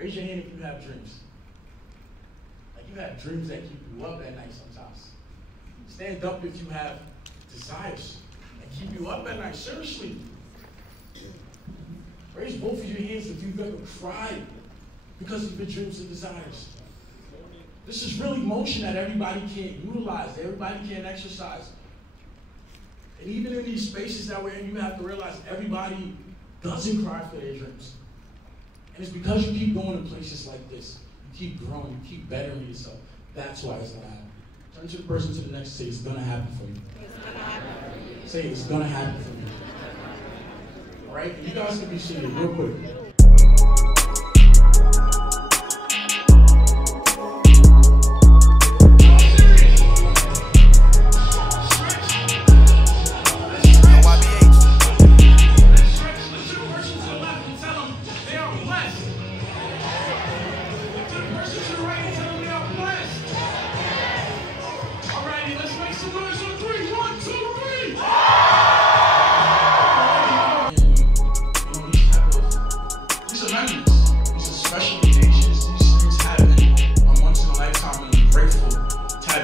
Raise your hand if you have dreams. Like you have dreams that keep you up at night sometimes. Stand up if you have desires that keep you up at night, seriously. Raise both of your hands if you've ever cried because of your dreams and desires. This is really motion that everybody can't utilize, that everybody can't exercise. And even in these spaces that we're in, you have to realize everybody doesn't cry for their dreams. And it's because you keep going to places like this. You keep growing, you keep bettering yourself. That's why it's going to happen. Turn to the person to the next and say, it's going to happen for you. It's gonna happen for you. Say, it's going to happen for you. All right? And you guys can be seated real quick.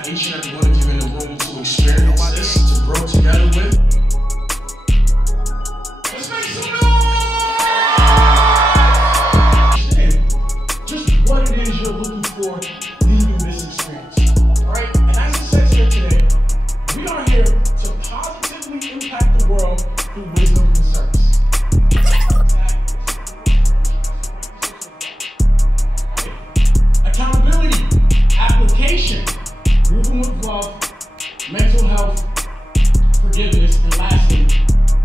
Each and every one of you in the room to experience this, to grow together with. Let's make some noise! Just what it is you're looking for leaving this experience. Alright? And as it says here today, we are here to positively impact the world through wisdom and service. Accountability, application, moving with love, mental health, forgiveness, and lastly,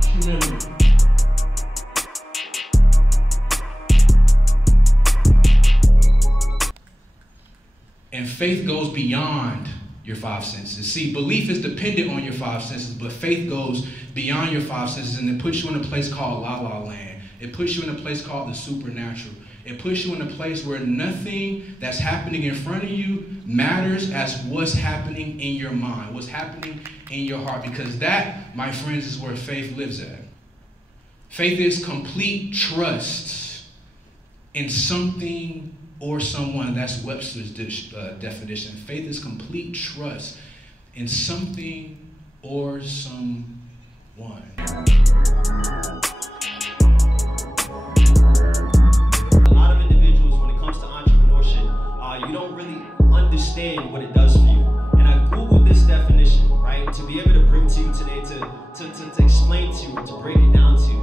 humility. And faith goes beyond your five senses. See, belief is dependent on your five senses, but faith goes beyond your five senses, and it puts you in a place called La La Land. It puts you in a place called the supernatural. It puts you in a place where nothing that's happening in front of you matters as what's happening in your mind, what's happening in your heart, because that, my friends, is where faith lives at. Faith is complete trust in something or someone. That's Webster's definition. Faith is complete trust in something or someone. You don't really understand what it does for you. And I Googled this definition, right, to be able to bring to you today, to explain to you, to break it down to you,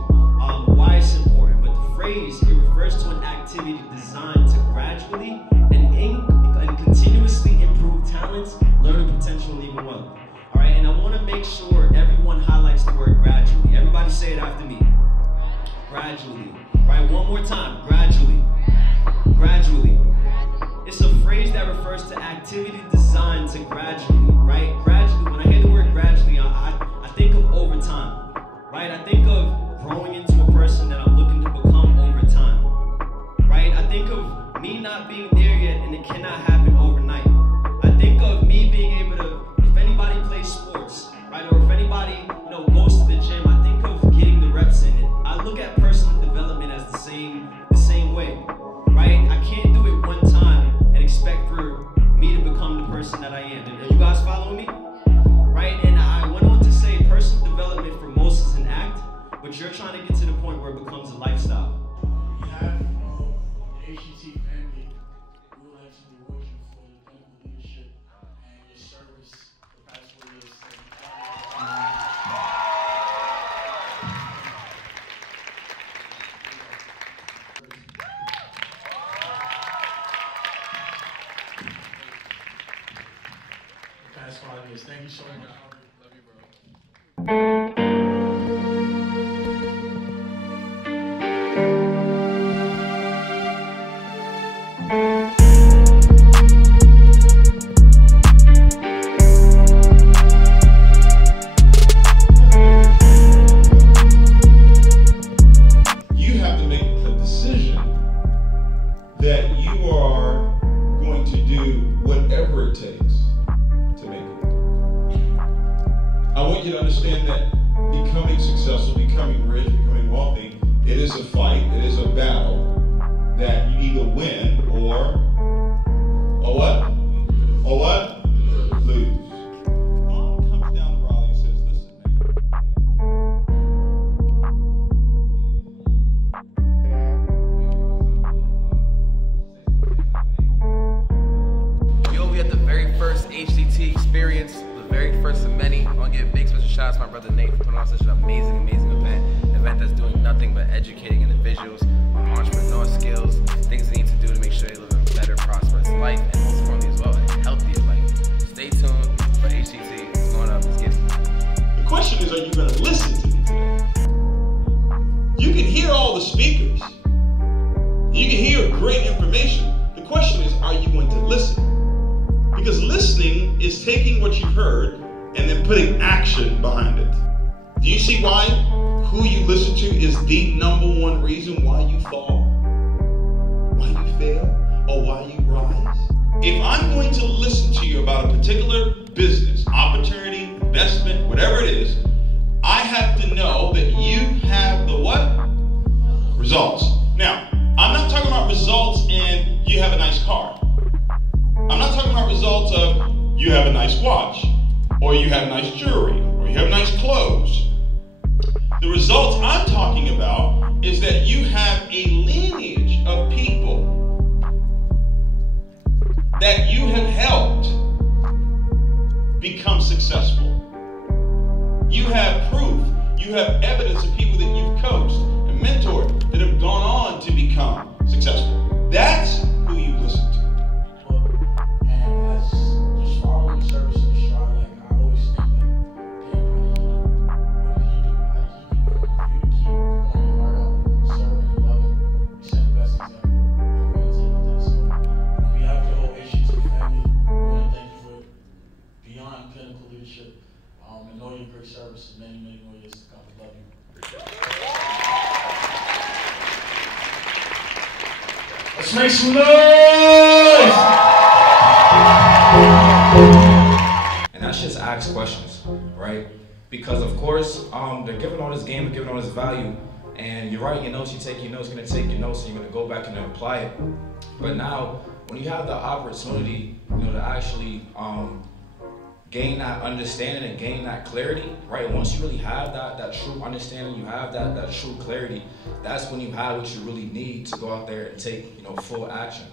why it's important. But the phrase, it refers to an activity designed to gradually and continuously improve talents, learning potential, and even wealth. All right, and I want to make sure everyone highlights the word gradually. Everybody say it after me. Gradually. Right, one more time. Gradually. Gradually. It's a phrase that refers to activity designed to gradually, right? Gradually, when I hear the word gradually, I think of over time, right? I think of growing into a person that I'm looking to become over time, right? I think of me not being there yet and it cannot happen overnight. I think of me being able to, if anybody plays sports, right? Or if anybody, goes to the gym, I think of getting the reps in it. I look at personal development as the same way, right? I can't do it one time and expect for me to become the person that I am. And you guys follow me? Right? And I went on to say personal development for most is an act, but you're trying to get to the point where it becomes a lifestyle. We have the HGT family. We would like to reward you for your clinical leadership and your service the past 4 years. Past 5 years. Thank you so much. Love you, bro. You have to make a decision that you are going to do whatever it takes to make it. I want you to understand that becoming successful, becoming rich, becoming wealthy, it is a fight, it is a battle that you either win very first of many. I want to give a big special shout out to my brother Nate for putting on such an amazing, amazing event. An event that's doing nothing but educating individuals on entrepreneur skills, things they need to do to make sure they live a better, prosperous life, and most importantly as well, a healthier life. Stay tuned for HGT. It's going up. Let's get it. The question is, are you going to listen to me today? You can hear all the speakers. You can hear great information. The question is, are you going to listen? Because listening is taking what you've heard and then putting action behind it. Do you see why who you listen to is the #1 reason why you fall, why you fail, or why you rise? If I'm going to listen to you about a particular business, opportunity, investment, whatever it is, I have to know that you have the what? Results. Now, I'm not talking about results in you have a nice car. I'm not talking about results of you have a nice watch, or you have nice jewelry, or you have nice clothes. The results I'm talking about is that you have a lineage of people that you have helped become successful. You have proof, you have evidence of people that you've coached and mentored that have gone on to become successful. That's who you listen to. And as just following the service in the stride, like I always think like, damn, how did he do? What did he do? How did he keep pouring your heart out, serving and loving? You set the best example. I'm going to take that. So on behalf of the whole HGT family, I want to thank you for beyond clinical leadership. And know your great service and many, many more years to come. I love you. Let's make some noise! And that's just ask questions, right? Because of course, they're giving all this game, they're giving all this value, and you write your notes, you take your notes, you're gonna take your notes, and you're gonna go back and apply it. But now, when you have the opportunity, to actually gain that understanding and gain that clarity, right? Once you really have that true understanding, you have that true clarity, that's when you have what you really need to go out there and take, full action,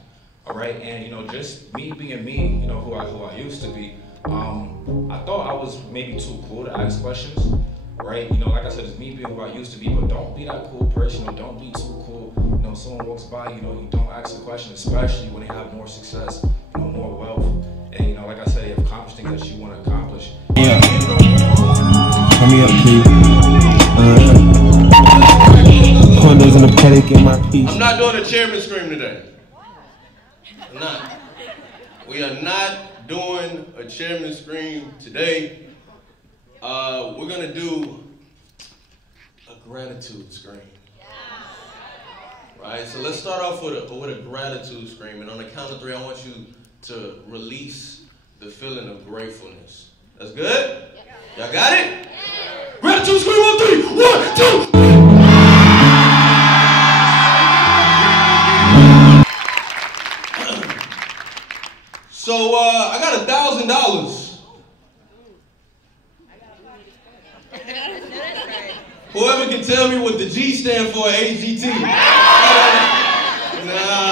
all right? And, just me being me, who I used to be, I thought I was maybe too cool to ask questions, right? Like I said, it's me being who I used to be, but don't be that cool person, don't be too cool. Someone walks by, you don't ask a question, especially when they have more success, more wealth. And like I said, you have accomplished things that you want to accomplish. Yeah. Turn me up, please. Condos in the paddock in my piece. I'm not doing a chairman scream today. I'm not. We are not doing a chairman scream today. We're gonna do a gratitude scream. Right. So let's start off with a gratitude scream, and on the count of 3, I want you to release the feeling of gratefulness. That's good? Y'all got it? Gratitude scream on 3. 1, 2. So I got $1,000. Whoever can tell me what the G stand for at HGT. Nah.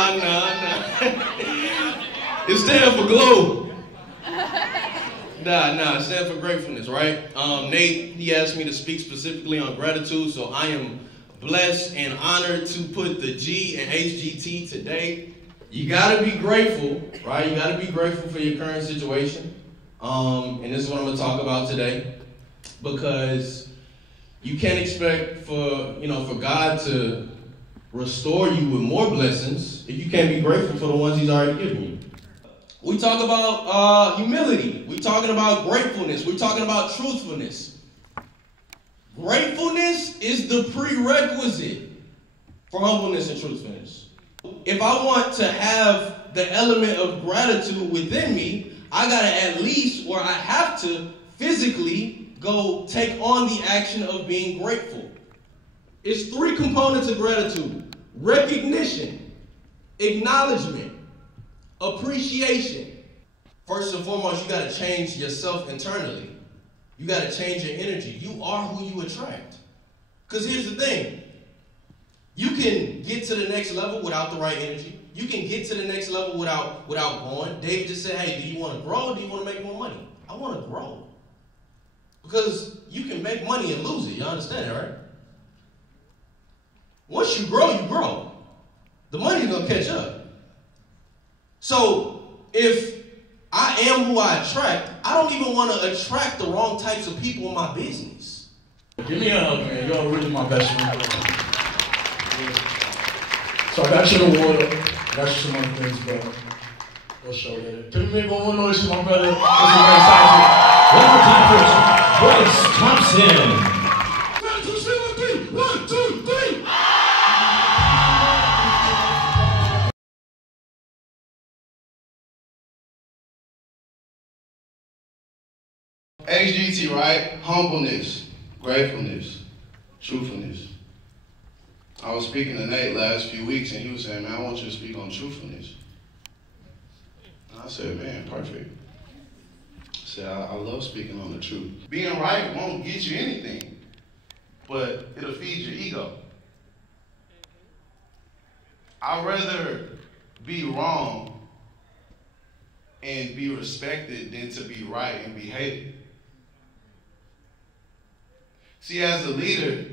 It stands for glow. Nah, it stands for gratefulness, right? Nate, he asked me to speak specifically on gratitude, so I am blessed and honored to put the G in HGT today. You gotta be grateful, right? You gotta be grateful for your current situation. And this is what I'm gonna talk about today. Because you can't expect for God to restore you with more blessings if you can't be grateful for the ones he's already given you. We talk about humility. We're talking about gratefulness. We're talking about truthfulness. Gratefulness is the prerequisite for humbleness and truthfulness. If I want to have the element of gratitude within me, I gotta at least, or I have to physically go take on the action of being grateful. It's 3 components of gratitude: recognition, acknowledgement, appreciation. First and foremost, you gotta change yourself internally. You gotta change your energy. You are who you attract. Because here's the thing. You can get to the next level without the right energy. You can get to the next level without growing. Dave just said, hey, do you want to grow or do you want to make more money? I want to grow. Because you can make money and lose it. You understand that, right? Once you grow, you grow. The money's gonna catch up. So if I am who I attract, I don't even want to attract the wrong types of people in my business. Give me a hug, man. Y'all really my best friend. So I got you the water. I got you some other things, bro. We'll show you. Give me one more noise to my brother. This is very exciting. One more time for Bryce Thompson. 1, 2, 3, 1, 2, 3. HGT, right? Humbleness, gratefulness, truthfulness. I was speaking to Nate last few weeks, and he was saying, man, I want you to speak on truthfulness. And I said, man, perfect. I said, I love speaking on the truth. Being right won't get you anything, but it'll feed your ego. I'd rather be wrong and be respected than to be right and be hated. See, as a leader,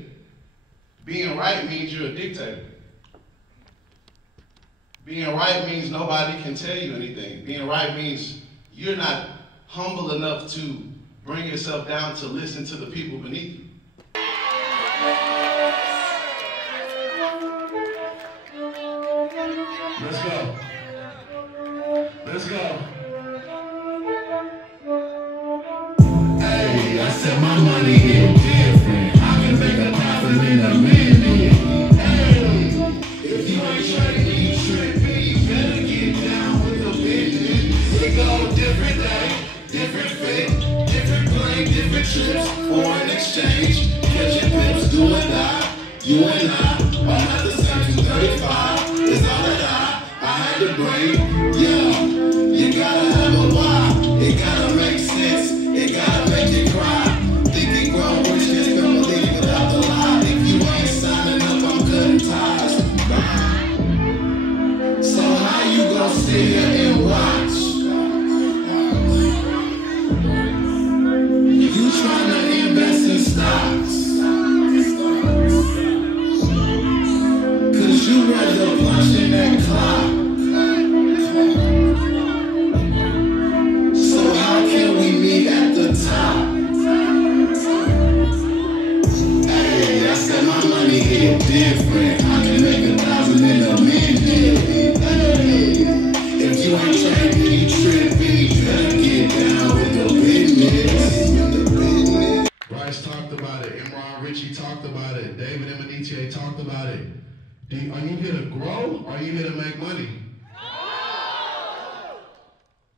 being right means you're a dictator. Being right means nobody can tell you anything. Being right means you're not humble enough to bring yourself down to listen to the people beneath you. Let's go. Let's go. Hey, I said my money hit different. I can make 1,000 in a minute. Hey, if you ain't trading, you tripping. You better get down with the business. It go different day, different fit, different plane, different trips, foreign exchange, catching pips, do or die. You and I are not the same. 235 is all that I had to bring. Yeah, you gotta have a why. It gotta make sense. It gotta make you cry. Thinking grow rich is gonna leave without the lie. If you ain't signing up, I'm cutting ties. So how you gonna sit here and watch? You tryna invest in stocks? Cause you rather punch in that clock. So how can we meet at the top? Hey, I said my money hit different. I can make 1,000 in a minute. Hey, if you ain't trading, you tripping. Better get down with the business. Bryce talked about it. Imran Ritchie talked about it. David Imonitie talked about it. Are you here to grow or are you here to make money?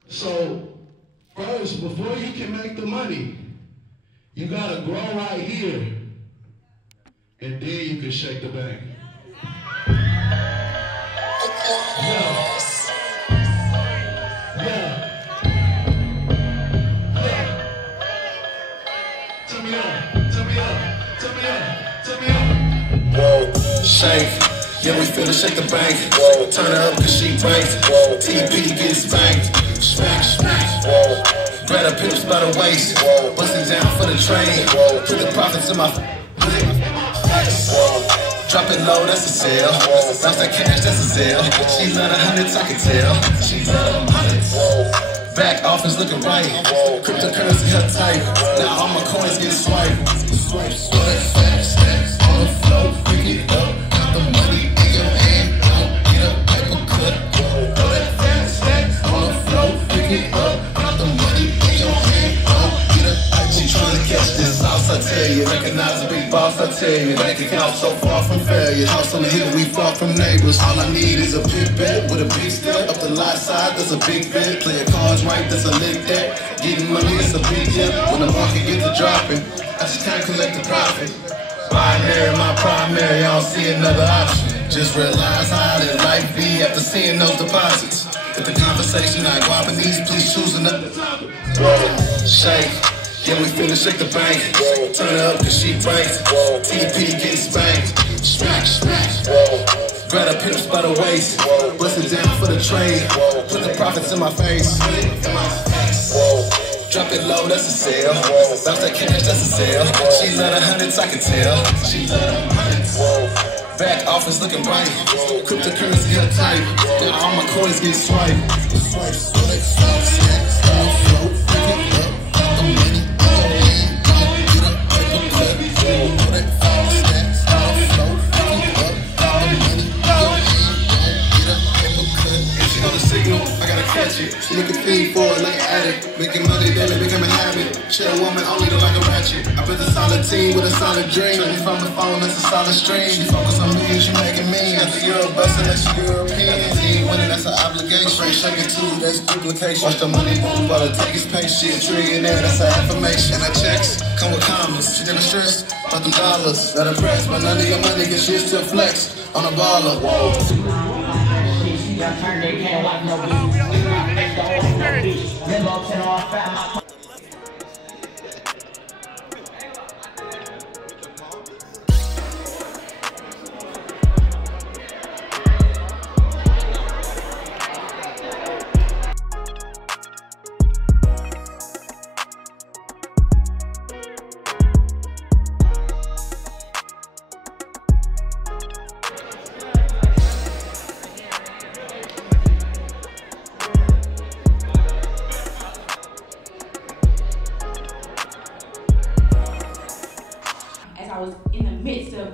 So, first, before you can make the money, you gotta grow right here, and then you can shake the bank. Yeah. Turn me up. Whoa, shake. Yeah, we finna shake the bank. Whoa, turn her up cause she breaks. Whoa, TP gets spanked. Smack, smack. Whoa, grab her pips by the waist. Whoa, bust it down for the train. Whoa, put the profits in my face. Whoa, drop it low, that's a sale. Bounce that cash, that's a sale. She love the hundreds, I can tell. She love them hundreds. Back office looking right. Cryptocurrency her type. Now all my coins get swiped. Swipe, swipe, snap, snap. On the floor, pick it up. Got the money in your hand. Don't get a paper cut. Throw that fat stack on the floor, pick it up. Got the money in your hand. Don't get a. She trying to catch this sauce, I tell you. Recognize a big boss, I tell you. Bank account so far from failure. House on the hill, we far from neighbors. All I need is a big bet with a big step. Up the lot side, that's a big bet. Playing cards right, that's a leg deck. Getting money, that's a big yep. When the market get to dropping, I just can't collect the profit. Binary, my primary, I don't see another option. Just realize how that life be after seeing those deposits. If the conversation like Guapanese, please choose another topic. Whoa, shake. Yeah, we finna shake the bank. Turn her up cause she breaks. TP getting spanked. Smack, smack. Grab her pips by the waist. Bust it down for the trade. Put the profits in my face. Drop it low, that's a sale. Bounce that cash, that's a sale. She love the hundreds, I can tell. She love the hundreds. Back office looking bright. Cryptocurrency her type. Now all my coins get swiped. Swipe, swipe, swipe, snap, style, float, pick it up. The money on your hand, get up, paper cut. All that fall, snap, style, float, pick it up. The money on your hand, get up, paper cut. She on the signal, I gotta catch it. She looking feed for it like an addict. Making money daily, become a habit. She a woman only look like a ratchet. I built a solid team with a solid dream. Turn from the phone, that's a solid stream. She focus on me, she making me. After you're bustin', that's European. Team winning, that's an obligation. Straight shaking too, that's duplication. Watch the money move while the take is pace. She a trillionaire, that's an affirmation. And her checks come with commas. She never stressed about them dollars. Not impressed, but none of your money gets shit to flex on a baller. Whoa.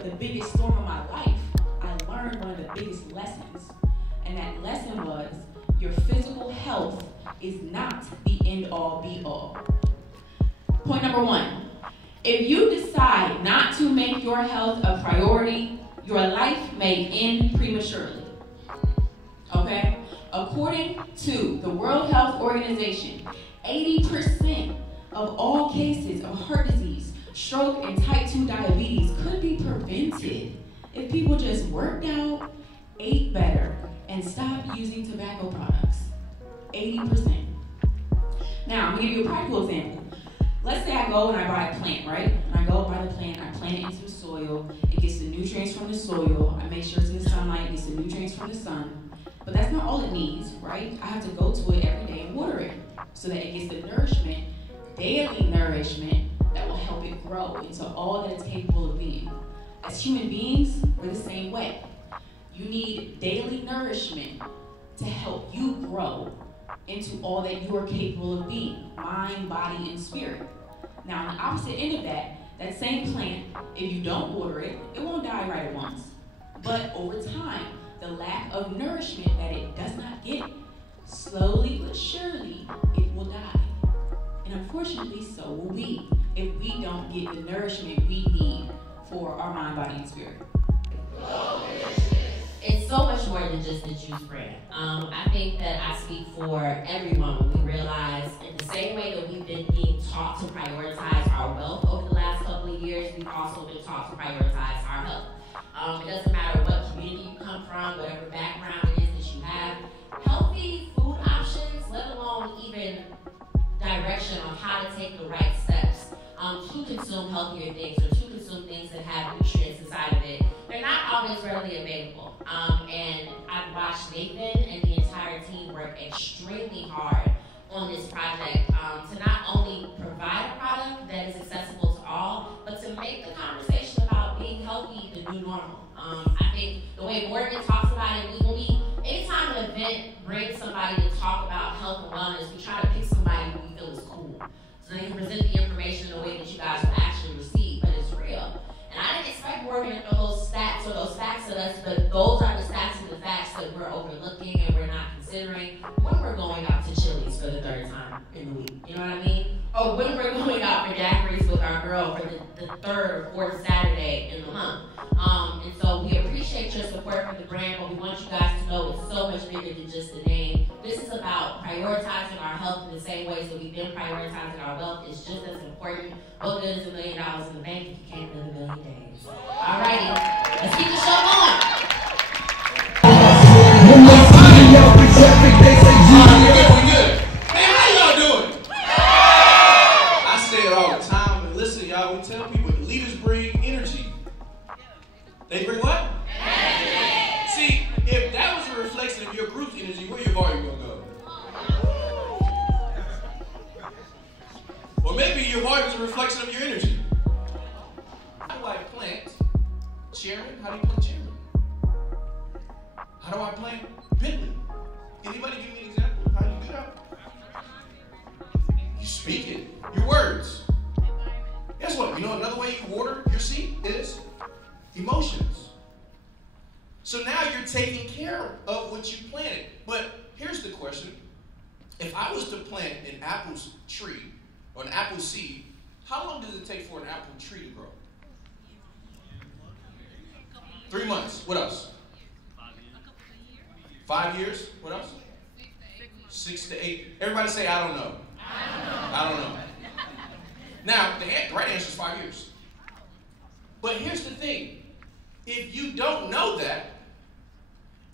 The biggest storm of my life, I learned one of the biggest lessons, and that lesson was your physical health is not the end-all be-all. Point number one, if you decide not to make your health a priority, your life may end prematurely. Okay? According to the World Health Organization, 80% of all cases of heart disease, stroke, and type 2 diabetes could be prevented if people just worked out, ate better, and stopped using tobacco products. 80%. Now, I'm gonna give you a practical example. Let's say I go and I buy a plant, right? And I go buy the plant, I plant it into the soil, it gets the nutrients from the soil, I make sure it's in the sunlight, it gets the nutrients from the sun. But that's not all it needs, right? I have to go to it every day and water it so that it gets the nourishment, daily nourishment, that will help it grow into all that it's capable of being. As human beings, we're the same way. You need daily nourishment to help you grow into all that you are capable of being, mind, body, and spirit. Now, on the opposite end of that same plant, if you don't water it, it won't die right at once. But over time, the lack of nourishment that it does not get, slowly but surely, it will die. And unfortunately, so will we, if we don't get the nourishment we need for our mind, body, and spirit. It's so much more than just the juice brand. I think that I speak for everyone when we realize, in the same way that we've been being taught to prioritize our wealth over the last couple of years, we've also been taught to prioritize our health. It doesn't matter what community you come from, whatever background it is that you have, healthy food options, let alone even direction on how to take the right steps to consume healthier things or to consume things that have nutrients inside of it. They're not always readily available. And I've watched Nathan and the entire team work extremely hard on this project to not only provide a product that is accessible to all, but to make the conversation about being healthy the new normal. I think the way Morgan talks about it, anytime an event brings somebody to talk about health and wellness, we try to pick somebody who we feel is cool. So they can present the information in a way that you guys will actually receive, but it's real. And I didn't expect Morgan to throw those stats or those facts at us, but those are the stats and the facts that we're overlooking and we're not considering when we're going out to Chili's for the third time in the week. You know what I mean? Or when we're going out for daiquiris with our girl for the third or fourth Saturday in the month. And so we appreciate your support for the brand, but we want you guys to know it's so much bigger than just the name. This is about prioritizing our health in the same ways that we've been prioritizing our wealth. It's just as important. What good is $1 million in the bank if you can't live a million days? Alrighty, let's keep the show going. Man, how y'all doing? I say it all the time, and listen, y'all, we tell people leaders bring energy. They bring what? Energy. See, if that was a reflection of your group's energy, where your volume gonna go? Or maybe your vibe is a reflection of your energy. How do I plant chairman? How do you plant chairman? How do I plant Bentley? Anybody give me an example of how you do that? You speak it. Your words. Guess what? You know another way you water your seed is emotions. So now you're taking care of what you planted. But here's the question. If I was to plant an apple tree or an apple seed, how long does it take for an apple tree to grow? 3 months. What else? 5 years. What else? 6 to 8. Everybody say, I don't know. I don't know. Now, the right answer is 5 years. But here's the thing. If you don't know that,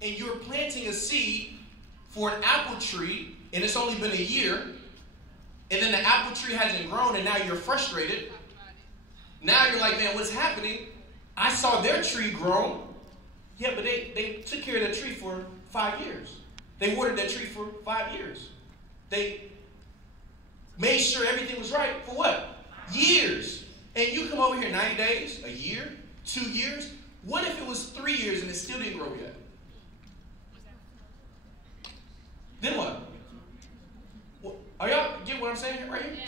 and you're planting a seed for an apple tree, and it's only been a year, and then the apple tree hasn't grown, and now you're frustrated. Now you're like, man, what's happening? I saw their tree grow. Yeah, but they took care of that tree for 5 years. They watered that tree for 5 years. They made sure everything was right for what? Years. And you come over here 90 days, a year, 2 years. What if it was 3 years and it still didn't grow yet? Then what? Are y'all get what I'm saying right here?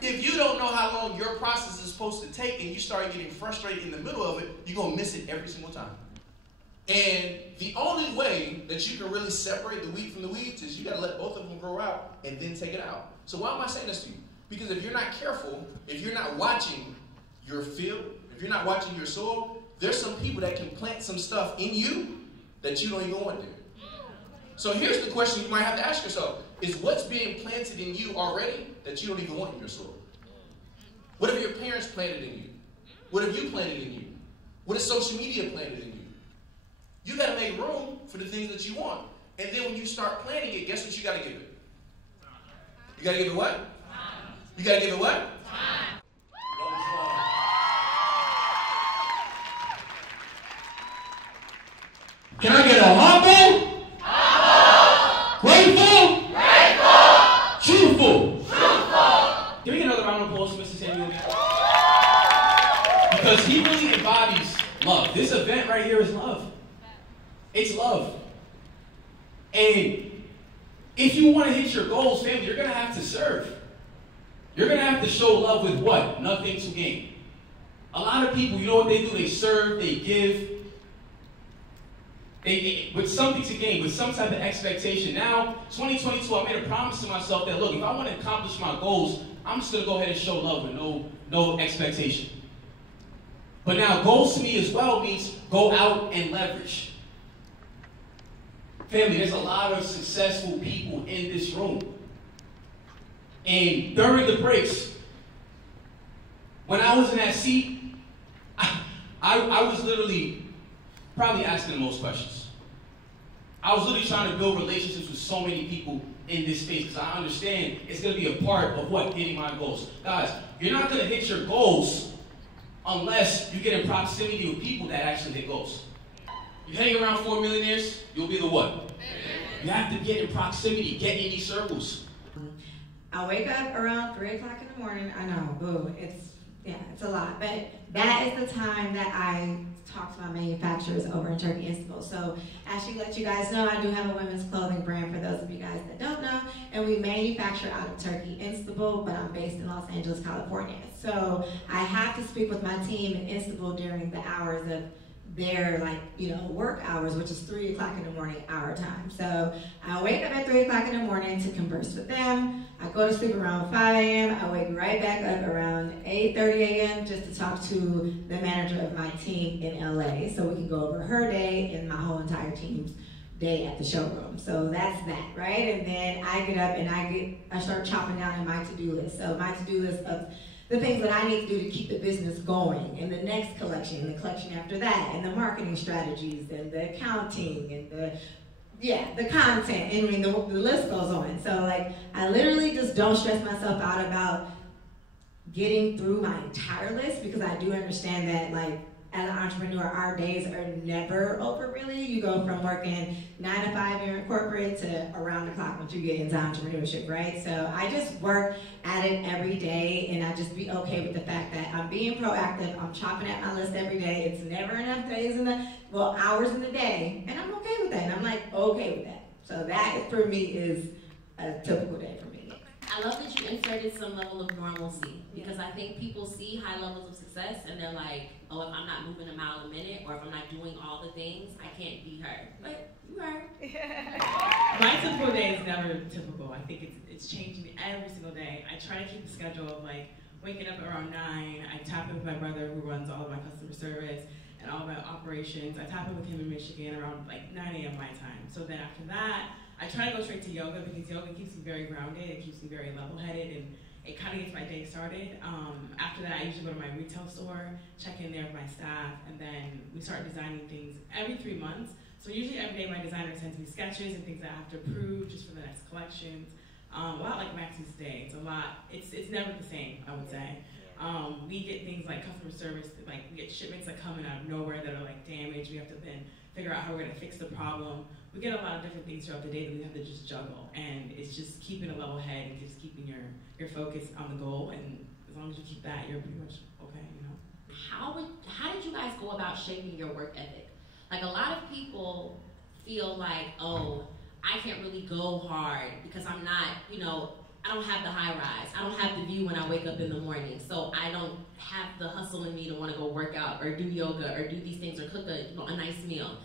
If you don't know how long your process is supposed to take and you start getting frustrated in the middle of it, you're going to miss it every single time. And the only way that you can really separate the wheat from the weeds is you got to let both of them grow out and then take it out. So why am I saying this to you? Because if you're not careful, if you're not watching your field, if you're not watching your soil, there's some people that can plant some stuff in you that you don't even want to do. So here's the question you might have to ask yourself. Is what's being planted in you already that you don't even want in your soil? What have your parents planted in you? What have you planted in you? What has social media planted in you? You got to make room for the things that you want. And then when you start planting it, guess what you got to give it? You got to give it what? Time. You got to give it what? Time. Can I get a humble? Grateful? Truthful? Can we get another round of applause for Mr. Samuel again? Because he really embodies love. This event right here is love. It's love. And if you want to hit your goals, family, you're going to have to serve. You're going to have to show love with what? Nothing to gain. A lot of people, you know what they do? They serve, they give. With something to gain, with some type of expectation. Now, 2022, I made a promise to myself that, look, if I want to accomplish my goals, I'm just going to go ahead and show love with no expectation. But now, goals to me as well means go out and leverage. Family, there's a lot of successful people in this room. And during the breaks, when I was in that seat, I was literally probably asking the most questions. I was literally trying to build relationships with so many people in this space because I understand it's going to be a part of what? Hitting my goals. Guys, you're not going to hit your goals unless you get in proximity with people that actually hit goals. You hang around 4 millionaires, you'll be the what? You have to get in proximity, get in these circles. I wake up around 3 o'clock in the morning. I know, boo, it's a lot. But that is the time that I talk to my manufacturers over in Turkey, Istanbul. So actually let you guys know, I do have a women's clothing brand for those of you guys that don't know. And we manufacture out of Turkey, Istanbul, but I'm based in Los Angeles, California. So I have to speak with my team in Istanbul during the hours of their work hours, which is 3 o'clock in the morning our time. So I wake up at 3 o'clock in the morning to converse with them. I go to sleep around 5 a.m. I wake right back up around 8:30 a.m. just to talk to the manager of my team in LA so we can go over her day and my whole entire team's day at the showroom. So that's that, right? And then I get up and I start chopping down in my to-do list. So my to-do list of the things that I need to do to keep the business going, and the next collection, and the collection after that, and the marketing strategies, and the accounting, and the content. I mean, the list goes on. So I literally just don't stress myself out about getting through my entire list because I do understand that as an entrepreneur, our days are never over, really. You go from working 9 to 5 you're in corporate to around the clock once you get into entrepreneurship, right? So I just work at it every day, and I just be okay with the fact that I'm being proactive. I'm chopping at my list every day. It's never enough days hours in the day, and I'm okay with that. And I'm like, okay with that. So that, for me, is a typical day for me. I love that you inserted some level of normalcy, because I think people see high levels of success and they're like, oh, if I'm not moving a mile a minute, or if I'm not doing all the things, I can't be her. But you are. My typical day is never typical. I think it's changing every single day. I try to keep the schedule of like waking up around 9. I tap in with my brother who runs all of my customer service and all of my operations. I tap in with him in Michigan around like 9 a.m. my time. So then after that, I try to go straight to yoga, because yoga keeps me very grounded. It keeps me very level-headed, and it kind of gets my day started. After that, I usually go to my retail store, check in there with my staff, and then we start designing things every 3 months. So usually every day my designer sends me sketches and things that I have to approve just for the next collections. A lot like Maxie's today. It's a lot. It's never the same, I would say. We get things like customer service, like we get shipments that come in out of nowhere that are like damaged. We have to then figure out how we're gonna fix the problem. We get a lot of different things throughout the day that we have to just juggle, and it's just keeping a level head and just keeping your focus on the goal, and as long as you keep that, you're pretty much okay, you know? How did you guys go about shaping your work ethic? Like, a lot of people feel like, oh, I can't really go hard because I'm not, you know, I don't have the high rise. I don't have the view when I wake up in the morning. So I don't have the hustle in me to want to go work out or do yoga or do these things or cook a nice meal.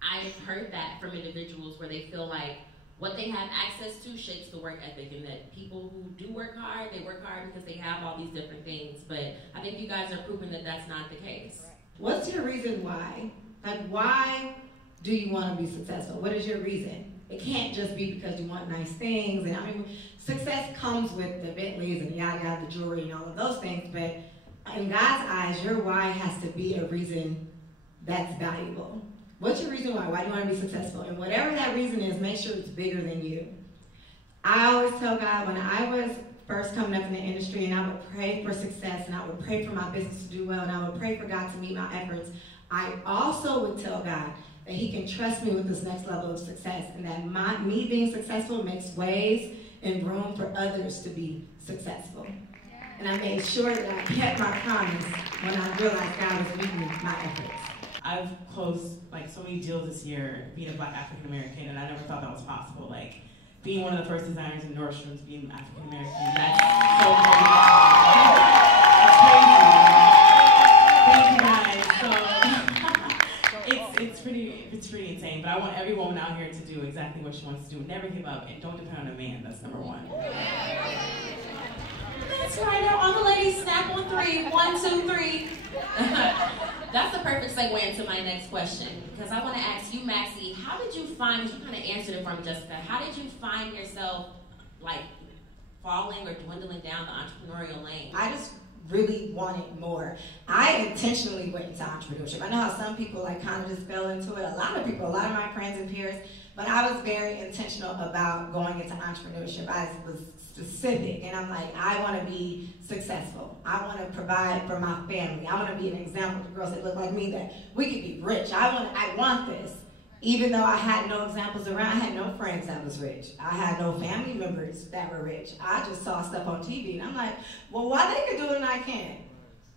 I've heard that from individuals where they feel like what they have access to shapes the work ethic, and that people who do work hard, they work hard because they have all these different things. But I think you guys are proving that that's not the case. What's your reason why? Like, why do you want to be successful? What is your reason? It can't just be because you want nice things. And I mean, success comes with the Bentleys and yada yada, the jewelry and all of those things. But in God's eyes, your why has to be a reason that's valuable. What's your reason why? Why do you want to be successful? And whatever that reason is, make sure it's bigger than you. I always tell God, when I was first coming up in the industry, and I would pray for success, and I would pray for my business to do well, and I would pray for God to meet my efforts, I also would tell God that He can trust me with this next level of success, and that me being successful makes ways and room for others to be successful. And I made sure that I kept my promise when I realized God was meeting my efforts. I've closed like so many deals this year being a Black African American, and I never thought that was possible. Like being one of the first designers in Nordstrom's, being African American, that's so crazy. Thank you guys. So it's pretty insane. But I want every woman out here to do exactly what she wants to do. Never give up, and don't depend on a man. That's number one. That's right. Now all the ladies snap on 3. 1, 2, 3. That's the perfect segue into my next question, because I want to ask you, Maxie, how did you find, because you kind of answered it for me, Jessica, how did you find yourself, like, falling or dwindling down the entrepreneurial lane? I just really wanted more. I intentionally went into entrepreneurship. I know how some people, like, kind of just fell into it. A lot of my friends and peers, but I was very intentional about going into entrepreneurship. I was specific, and I'm like, I want to be successful. I want to provide for my family. I want to be an example to girls that look like me, that we could be rich. I want this. Even though I had no examples around, I had no friends that was rich. I had no family members that were rich. I just saw stuff on TV, and I'm like, well, why they can do it and I can't?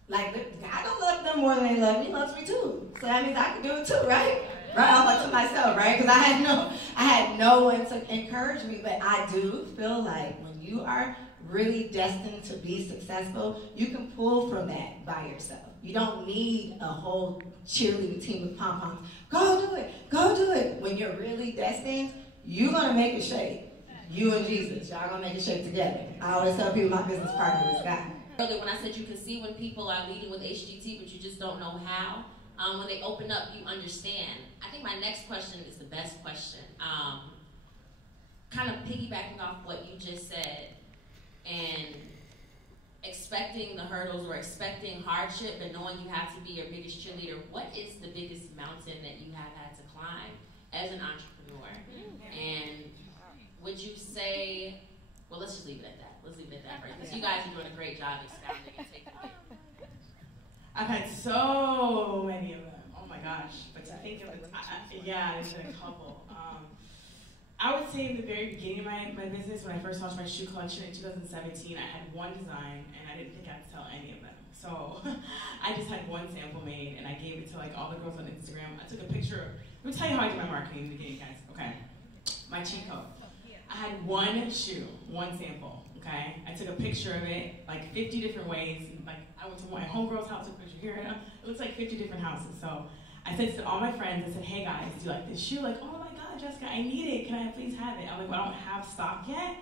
Like, God don't love them more than they love me. He loves me too. So that means I can do it too, right? Right, I'm like to myself, right? Because I had no one to encourage me, but I do feel like when you are really destined to be successful, you can pull from that by yourself. You don't need a whole cheerleading team with pom-poms. Go do it, go do it. When you're really destined, you're gonna make it shake. You and Jesus, y'all gonna make it shake together. I always tell people my business partner is God. Earlier when I said you can see when people are leading with HGT, but you just don't know how. When they open up, you understand. I think my next question is the best question. Kind of piggybacking off what you just said, and expecting the hurdles or expecting hardship, but knowing you have to be your biggest cheerleader. What is the biggest mountain that you have had to climb as an entrepreneur? And would you say, well, let's just leave it at that. Let's leave it at that, right? Because you guys are doing a great job expounding and taking it. I've had so many of them. Oh my gosh. But to think of it, yeah, there's been a couple. I would say in the very beginning of my business, when I first launched my shoe collection in 2017, I had one design, and I didn't think I'd sell any of them. So I just had one sample made, and I gave it to like all the girls on Instagram. I took a picture. Let me tell you how I did my marketing in the beginning, guys. Okay, my cheat code. I had one shoe, one sample. Okay, I took a picture of it, like 50 different ways. Like I went to my homegirl's house, took a picture here, and it looks like 50 different houses. So I said to all my friends, I said, hey guys, do you like this shoe? Like, oh my God, Jessica, I need it. Can I please have it? I'm like, well, I don't have stock yet,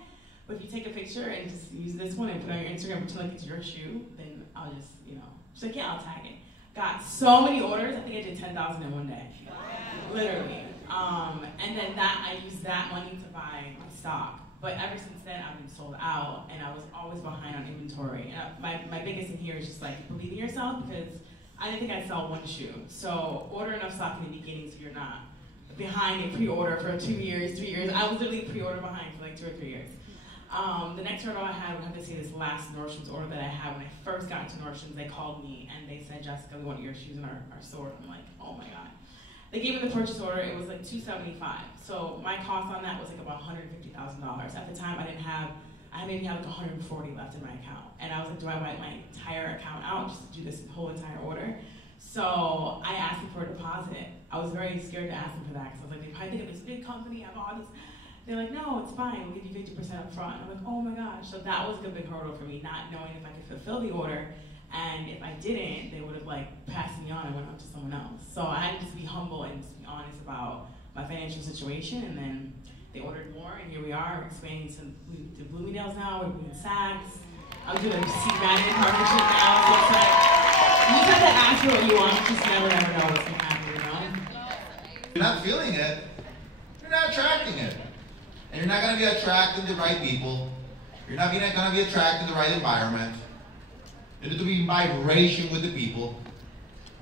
but if you take a picture and just use this one and put it on your Instagram, pretend like it's your shoe, then I'll just, you know. She's like, yeah, I'll tag it. Got so many orders, I think I did 10,000 in one day. Literally. And then I used that money to buy my stock. But ever since then, I've been sold out, and I was always behind on inventory. And my biggest thing here is just like, believe in yourself, because I didn't think I'd sell one shoe. So order enough stock in the beginning so you're not behind in pre-order for 2 years, 3 years. I was literally pre-order behind for like 2 or 3 years. The next order I had, I would have to say this last Nordstrom's order that I had when I first got into Nordstrom's, they called me and they said, Jessica, we want your shoes in our store. I'm like, oh my God. They gave me the purchase order, it was like $275. So my cost on that was like about $150,000. At the time I didn't even have like 140 left in my account. And I was like, do I wipe my entire account out just to do this whole entire order? So I asked them for a deposit. I was very scared to ask them for that because I was like, they probably think of this big company, I have all this. They're like, no, it's fine, we'll give you 50% up front. And I'm like, oh my gosh. So that was a big hurdle for me, not knowing if I could fulfill the order. And if I didn't, they would have like passed me on and went on to someone else. So I had to just be humble and just be honest about my financial situation. And then they ordered more, and here we are, expanding to Bloomingdale's now, we're doing Saks. I'm doing a C-Madden partnership now, so it's like, you just have to ask for what you want, you just never know what's gonna happen, you know? If you're not feeling it, you're not attracting it. And you're not gonna be attracting the right people. You're not gonna be attracting the right environment. You need to be in vibration with the people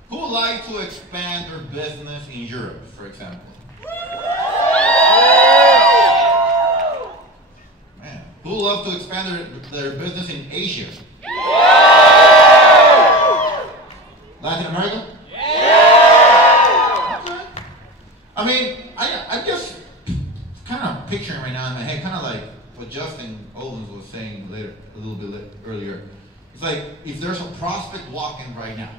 who would like to expand their business in Europe, for example. Man, who would love to expand their business in Asia? Latin America? Okay. I mean, I'm just kind of picturing right now in my head, kind of like what Justin Owens was saying a little bit earlier. It's like, if there's a prospect walking right now,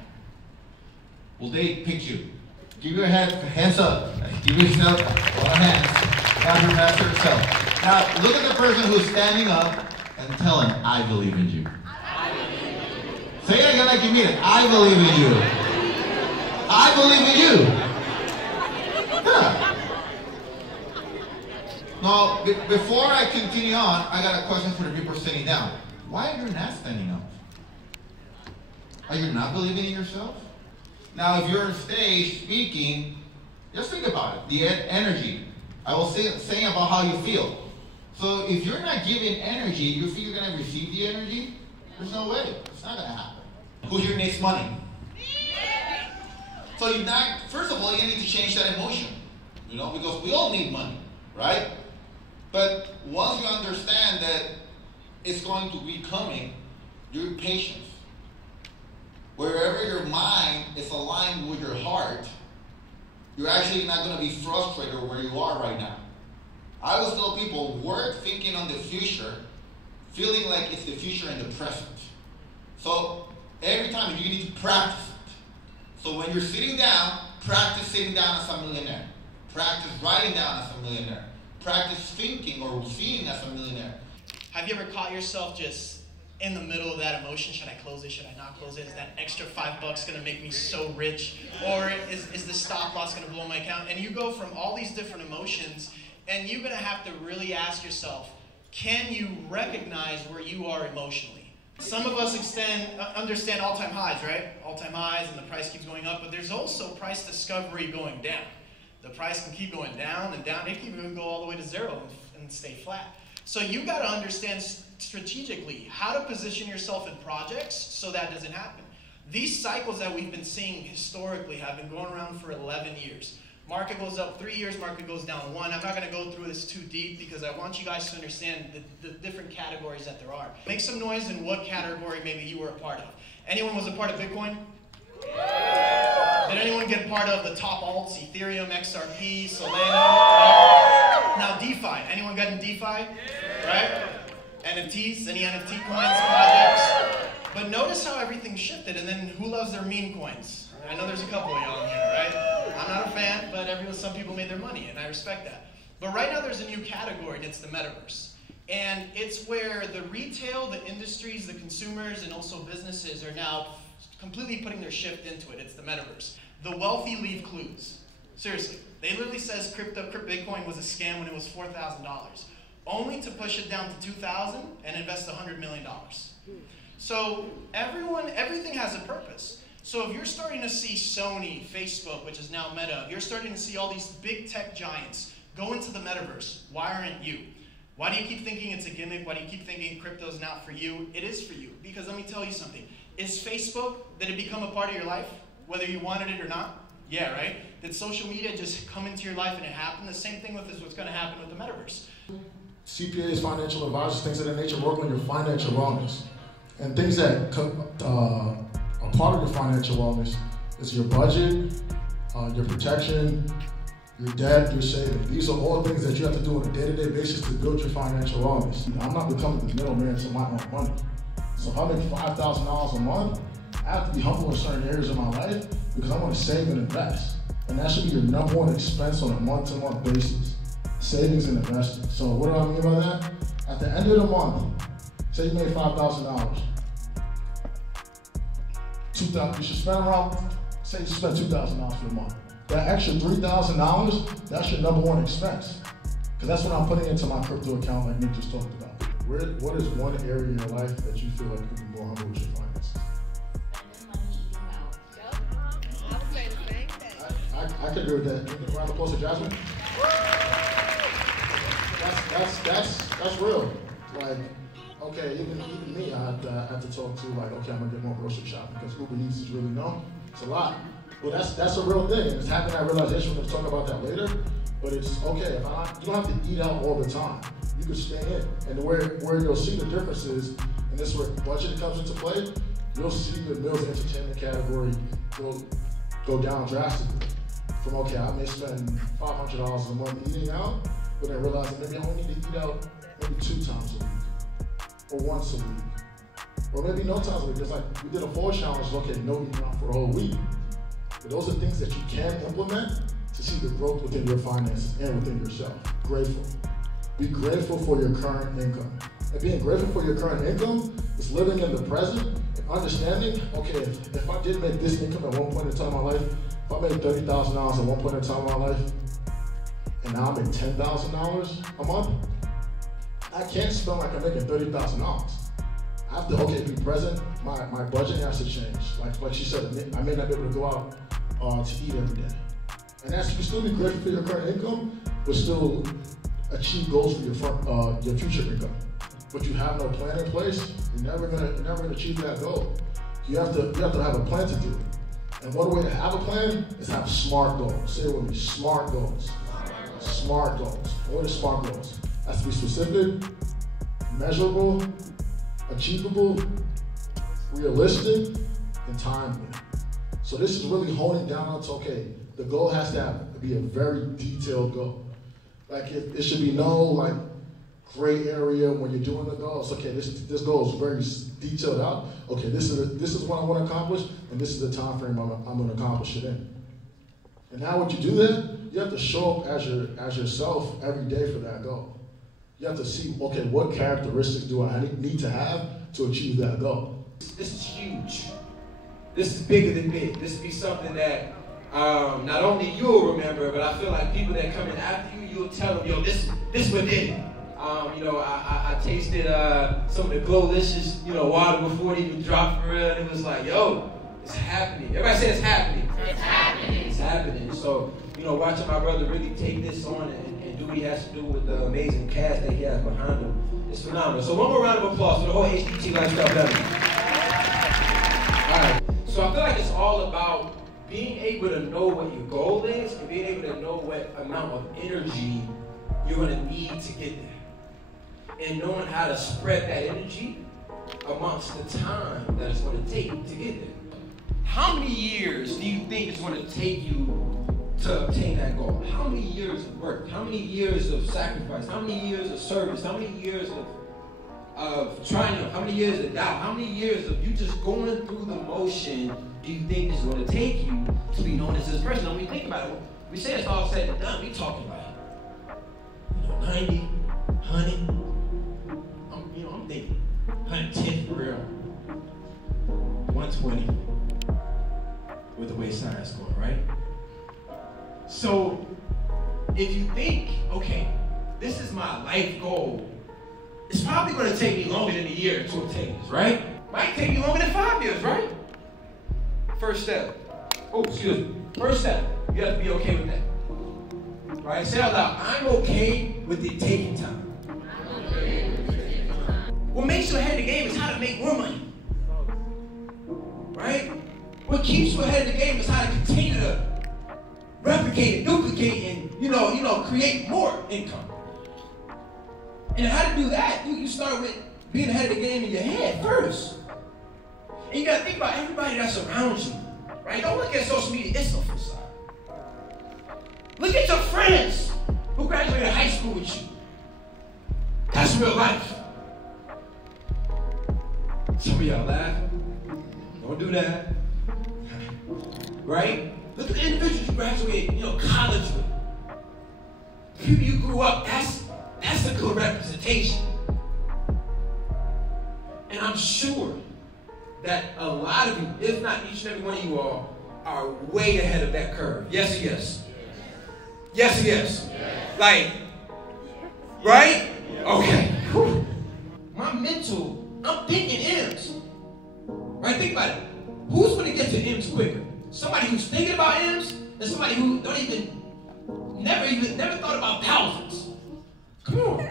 will they pick you? Give your hands up. Give yourself a hand. Have your master yourself. Now, look at the person who's standing up and tell him, I believe in you. Say it again like you mean it. I believe in you. I believe in you. Yeah. Now, before I continue on, I got a question for the people sitting down. Why are you not standing up? Are you not believing in yourself? Now, if you're on stage speaking, just think about it. The energy. I will say about how you feel. So if you're not giving energy, you think you're going to receive the energy? There's no way. It's not going to happen. Who here needs money? So first of all, you need to change that emotion. You know, because we all need money, right? But once you understand that it's going to be coming, your patience. Wherever your mind is aligned with your heart, you're actually not going to be frustrated where you are right now. I always tell people, work thinking on the future, feeling like it's the future and the present. So every time you need to practice it. So when you're sitting down, practice sitting down as a millionaire. Practice writing down as a millionaire. Practice thinking or seeing as a millionaire. Have you ever caught yourself just in the middle of that emotion? Should I close it? Should I not close it? Is that extra $5 going to make me so rich? Or is the stop loss going to blow my account? And you go from all these different emotions, and you're going to have to really ask yourself, can you recognize where you are emotionally? Some of us understand all-time highs, right? All-time highs, and the price keeps going up, but there's also price discovery going down. The price can keep going down and down. It can even go all the way to zero and stay flat. So you got to understand strategically how to position yourself in projects so that doesn't happen. These cycles that we've been seeing historically have been going around for 11 years. Market goes up 3 years, market goes down 1. I'm not going to go through this too deep because I want you guys to understand the different categories that there are. Make some noise in what category maybe you were a part of. Anyone was a part of Bitcoin? Did anyone get part of the top alts, Ethereum, XRP, Solana? Now DeFi. Anyone got in DeFi? Right? NFTs, any NFT coins, projects? But notice how everything shifted, and then who loves their meme coins? I know there's a couple of y'all in here, right? I'm not a fan, but some people made their money, and I respect that. But right now there's a new category, and it's the metaverse. And it's where the retail, the industries, the consumers, and also businesses are now completely putting their shift into it. It's the metaverse. The wealthy leave clues. Seriously. They literally says Bitcoin was a scam when it was $4,000. Only to push it down to $2,000 and invest $100 million. So everything has a purpose. So if you're starting to see Sony, Facebook, which is now Meta, if you're starting to see all these big tech giants go into the metaverse, why aren't you? Why do you keep thinking it's a gimmick? Why do you keep thinking crypto's not for you? It is for you, because let me tell you something. Is Facebook, did it become a part of your life, whether you wanted it or not? Yeah, right? Did social media just come into your life and it happened? The same thing with this, what's gonna happen with the metaverse. CPAs, financial advisors, things of that nature work on your financial wellness. And things that are part of your financial wellness is your budget, your protection, your debt, your savings. These are all things that you have to do on a day-to-day basis to build your financial wellness. I'm not becoming the middleman to my own money. So if I make $5,000 a month, I have to be humble in certain areas of my life because I want to save and invest. And that should be your number one expense on a month-to-month basis. Savings and investing. So what do I mean by that? At the end of the month, say you made $5,000. You should spend around, say you spend $2,000 for the month. That extra $3,000, that's your number one expense. Because that's what I'm putting into my crypto account like Nick just talked about. What is one area in your life that you feel like you can be more humble with your finances? I would say the same thing. I could agree with that. Give a round of applause to Jasmine. That's real. Like, okay, even me, I have to talk to like, okay, I'm gonna get more grocery shopping because Uber Eats is really known. It's a lot. Well, that's a real thing. It's having that realization. We're gonna talk about that later. But it's okay. You don't have to eat out all the time. You can stay in. And where you'll see the difference is, and this is where budget comes into play, you'll see the meals and entertainment category go down drastically. From, okay, I may spend $500 a month eating out, but then realizing maybe I only need to eat out maybe 2 times a week, or once a week, or maybe no times a week. Just like we did a fall challenge, okay, no eating out for a whole week. But those are things that you can implement to see the growth within your finances and within yourself. Grateful. Be grateful for your current income. And being grateful for your current income is living in the present and understanding, okay, if I did make this income at one point in time in my life, if I made $30,000 at one point in time in my life, and now I make $10,000 a month, I can't spend like I'm making $30,000. I have to, okay, be present. My budget has to change. Like she said, I may not be able to go out to eat every day. And that's, you can still be grateful for your current income, but still achieve goals for your future income. But you have no plan in place, you're never gonna achieve that goal. You have to have a plan to do it. And one way to have a plan is have smart goals. Say it with me, smart goals. Smart goals. What are smart goals? It has to be specific, measurable, achievable, realistic, and timely. So this is really honing down to, okay, the goal has to be a very detailed goal. Like it should be no like gray area when you're doing the goals. Okay, this goal is very detailed out. Okay, this is what I want to accomplish, and this is the time frame I'm going to accomplish it in. And now, when you do that, you have to show up as yourself every day for that goal. You have to see, okay, what characteristics do I need to have to achieve that goal? This is huge. This is bigger than big. This will be something that not only you'll remember, but I feel like people that come in after you, you'll tell them, yo, this what did it. I tasted some of the Glolicious, water before it even dropped for real, and it was like, yo, it's happening. Everybody say it's happening. It's happening. It's happening. So, watching my brother really take this on and do what he has to do with the amazing cast that he has behind him, it's phenomenal. So one more round of applause for the whole HGT Lifestyle family. All right. So I feel like it's all about being able to know what your goal is and being able to know what amount of energy you're going to need to get there. And knowing how to spread that energy amongst the time that it's going to take to get there. how many years do you think it's going to take you to obtain that goal? How many years of work? How many years of sacrifice? How many years of service? How many years of triumph? How many years of doubt? How many years of you just going through the motion do you think it's going to take you to be known as this person? Now, when you think about it, we say it's all said and done. We talking like, 90, 100. I'm thinking 110 for real. 120 with the way science going, right? So if you think, okay, this is my life goal, it's probably going to take me longer than a year to obtain this, right? Might take me longer than 5 years, right? First step. Oh, excuse me. First step, you have to be okay with that. Right? Say out loud, I'm okay with it taking time. What makes you ahead of the game is how to make more money. Right? What keeps you ahead of the game is how to continue to replicate and duplicate and, create more income. And how to do that, you start with being ahead of the game in your head first. And you gotta think about everybody that's around you, right? Don't look at social media, it's a facade. Look at your friends who graduated high school with you. That's real life. Some of y'all laughing. Don't do that. Right? Look at the individuals you graduated, college with. The people you grew up, that's a good representation. And I'm sure that a lot of you, if not each and every one of you all, are way ahead of that curve. Yes or yes? Yes or yes? Like, right? Okay. Whew. My mental, I'm thinking M's. Right? Think about it. Who's going to get to M's quicker? Somebody who's thinking about M's and somebody who never thought about thousands. Come on.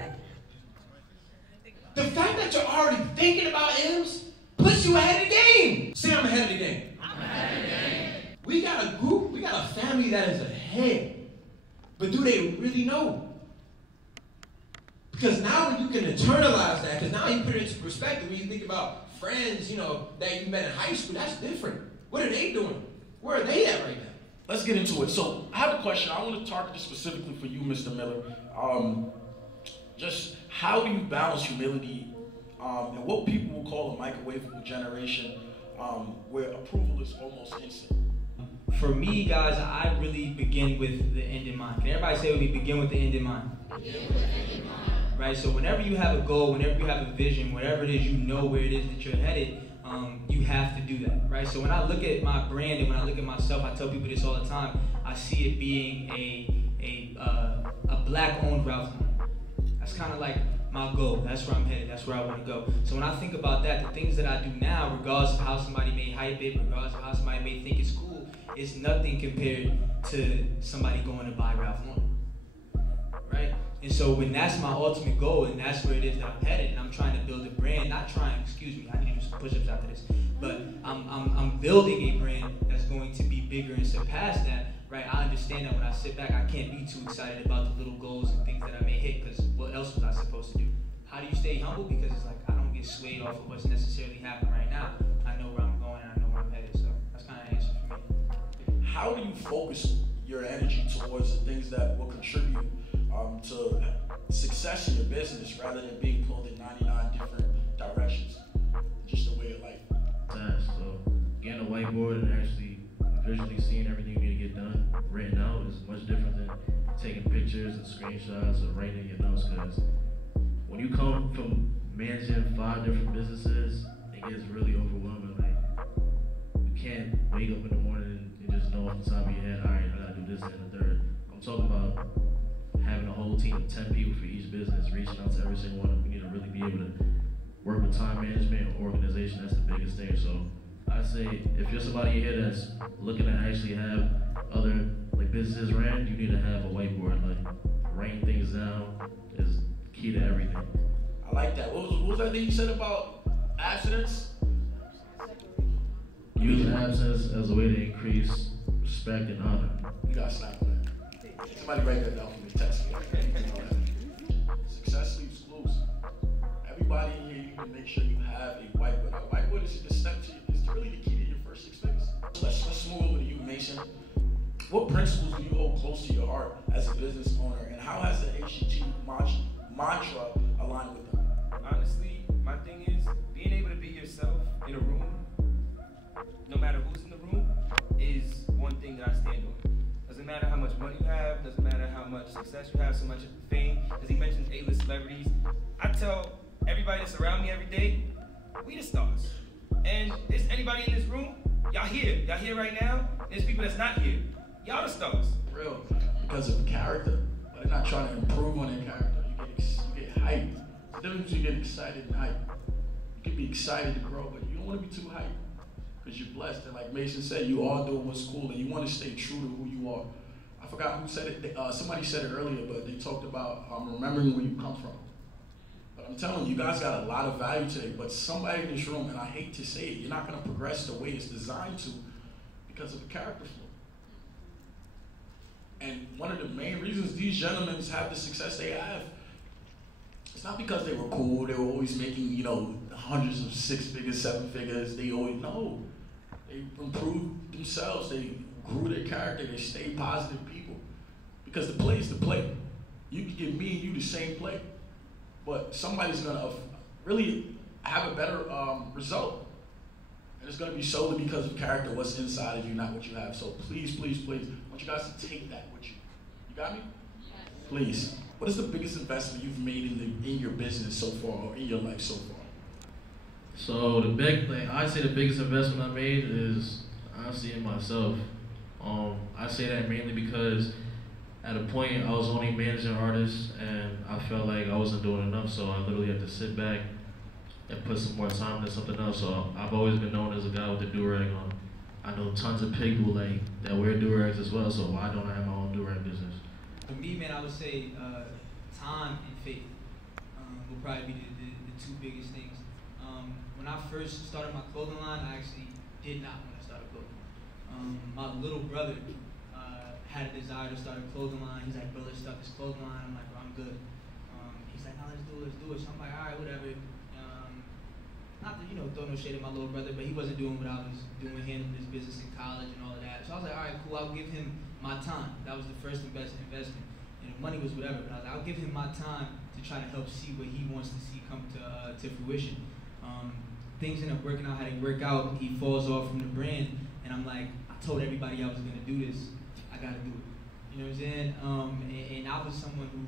The fact that you're already thinking about M's puts you ahead of the game. Say I'm ahead of the game. I'm ahead of the game. We got a group, we got a family that is ahead. But do they really know? Because now when you can internalize that, because now you put it into perspective, when you think about friends, that you met in high school, that's different. What are they doing? Where are they at right now? Let's get into it. So I have a question. I want to target this specifically for you, Mr. Miller. Just how do you balance humility and what people will call a microwavable generation where approval is almost instant? For me, guys, I really begin with the end in mind. Can everybody say with me, begin with the end in mind? Right, so whenever you have a goal, whenever you have a vision, whatever it is, you know where it is that you're headed, you have to do that, right? So when I look at my brand and when I look at myself, I tell people this all the time, I see it being a black-owned Ralph Lauren. That's kind of like my goal. That's where I'm headed. That's where I want to go. So when I think about that, the things that I do now, regardless of how somebody may hype it, regardless of how somebody may think it's cool, it's nothing compared to somebody going to buy Ralph Lauren, right? And so when that's my ultimate goal and that's where it is that I'm headed and I'm trying to build a brand, I need to do some push-ups after this, but I'm building a brand that's going to be bigger and surpass that, right? I understand that when I sit back, I can't be too excited about the little goals and things that I may hit, because what else was I supposed to do? How do you stay humble? Because it's like, I don't get swayed off of what's necessarily happening right now. I know where I'm going and I know where I'm headed, so that's kind of an answer for me. How do you focus your energy towards the things that will contribute to success in your business rather than being pulled in 99 different directions? Just a way of life. So getting a whiteboard and actually visually seeing everything you need to get done written out is much different than taking pictures and screenshots or writing your notes, because when you come from managing 5 different businesses, it gets really overwhelming. Like, you can't wake up in the morning and just know off the top of your head, all right, I gotta do this and the third. I'm talking about having a whole team of 10 people for each business, reaching out to every single one of them. We need to really be able to work with time management and organization. That's the biggest thing. So I say, if you're somebody here that's looking to actually have other businesses ran, you need to have a whiteboard. Like, writing things down is key to everything. I like that. What was that thing you said about abstinence? Use absence as a way to increase respect and honor. You gotta snap on that. Somebody write that down for me, text me. Success leaves clues. Everybody in here, you can make sure you have a whiteboard. A whiteboard is the step to, is really the key to your first 6 figures. let's move over to you, Mason. What principles do you hold close to your heart as a business owner, and how has the HGT mantra aligned with them? Honestly, my thing is being able to be yourself in a room, no matter who's in the room, is one thing that I stand on. Doesn't matter how much money you have, doesn't matter how much success you have, so much fame. As he mentions A-list celebrities, I tell everybody that's around me every day, we the stars. And is anybody in this room? Y'all here right now. There's people that's not here. Y'all the stars. Real, because of character, but they're not trying to improve on their character. You get hyped. The difference between getting excited and hyped. You can be excited to grow, but you don't want to be too hyped because you're blessed. And like Mason said, you are doing what's cool, and you want to stay true to who you are. I forgot who said it. Somebody said it earlier, but they talked about remembering where you come from. But I'm telling you, you guys got a lot of value today, but somebody in this room, and I hate to say it, you're not going to progress the way it's designed to because of the character flaw. And one of the main reasons these gentlemen have the success they have, it's not because they were cool, they were always making, hundreds of 6 figures, 7 figures. They always, no. They improved themselves, they grew their character, they stayed positive people. Because the play is the play. You can give me and you the same play, but somebody's gonna really have a better result. And it's gonna be solely because of character, what's inside of you, not what you have. So please, please, please, I want you guys to take that with you. You got me? Yes. Please. What is the biggest investment you've made in your business so far, or in your life so far? So I'd say the biggest investment I made is honestly in myself. I say that mainly because at a point I was only managing artists and I felt like I wasn't doing enough, so I literally had to sit back and put some more time into something else. So I've always been known as a guy with the do-rag on. I know tons of people that wear do-rags as well, so why don't I have my own do-rag business? For me, man, I would say time and faith will probably be the two biggest things. When I first started my clothing line, I actually did not want to start a clothing. My little brother had a desire to start a clothing line. He's like, bro, let's start this clothing line. I'm like, bro, I'm good. He's like, no, let's do it. So I'm like, all right, whatever. Not to, throw no shade at my little brother, but he wasn't doing what I was doing, handling his business in college and all of that. So I was like, all right, cool, I'll give him my time. That was the first investment. And the money was whatever, but I was like, I'll give him my time to try to help see what he wants to see come to fruition. Things end up working out how they work out. He falls off from the brand, and I'm like, I told everybody I was gonna do this. I gotta do it. You know what I'm saying? And I was someone who,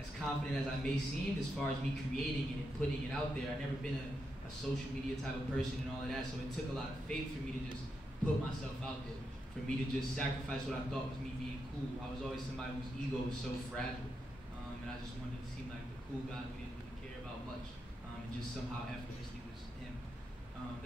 as confident as I may seem, as far as me creating it and putting it out there, I've never been a social media type of person and all of that, so it took a lot of faith for me to just put myself out there, for me to just sacrifice what I thought was me being cool. I was always somebody whose ego was so fragile, and I just wanted to seem like the cool guy who didn't really care about much, and just somehow effortlessly was him.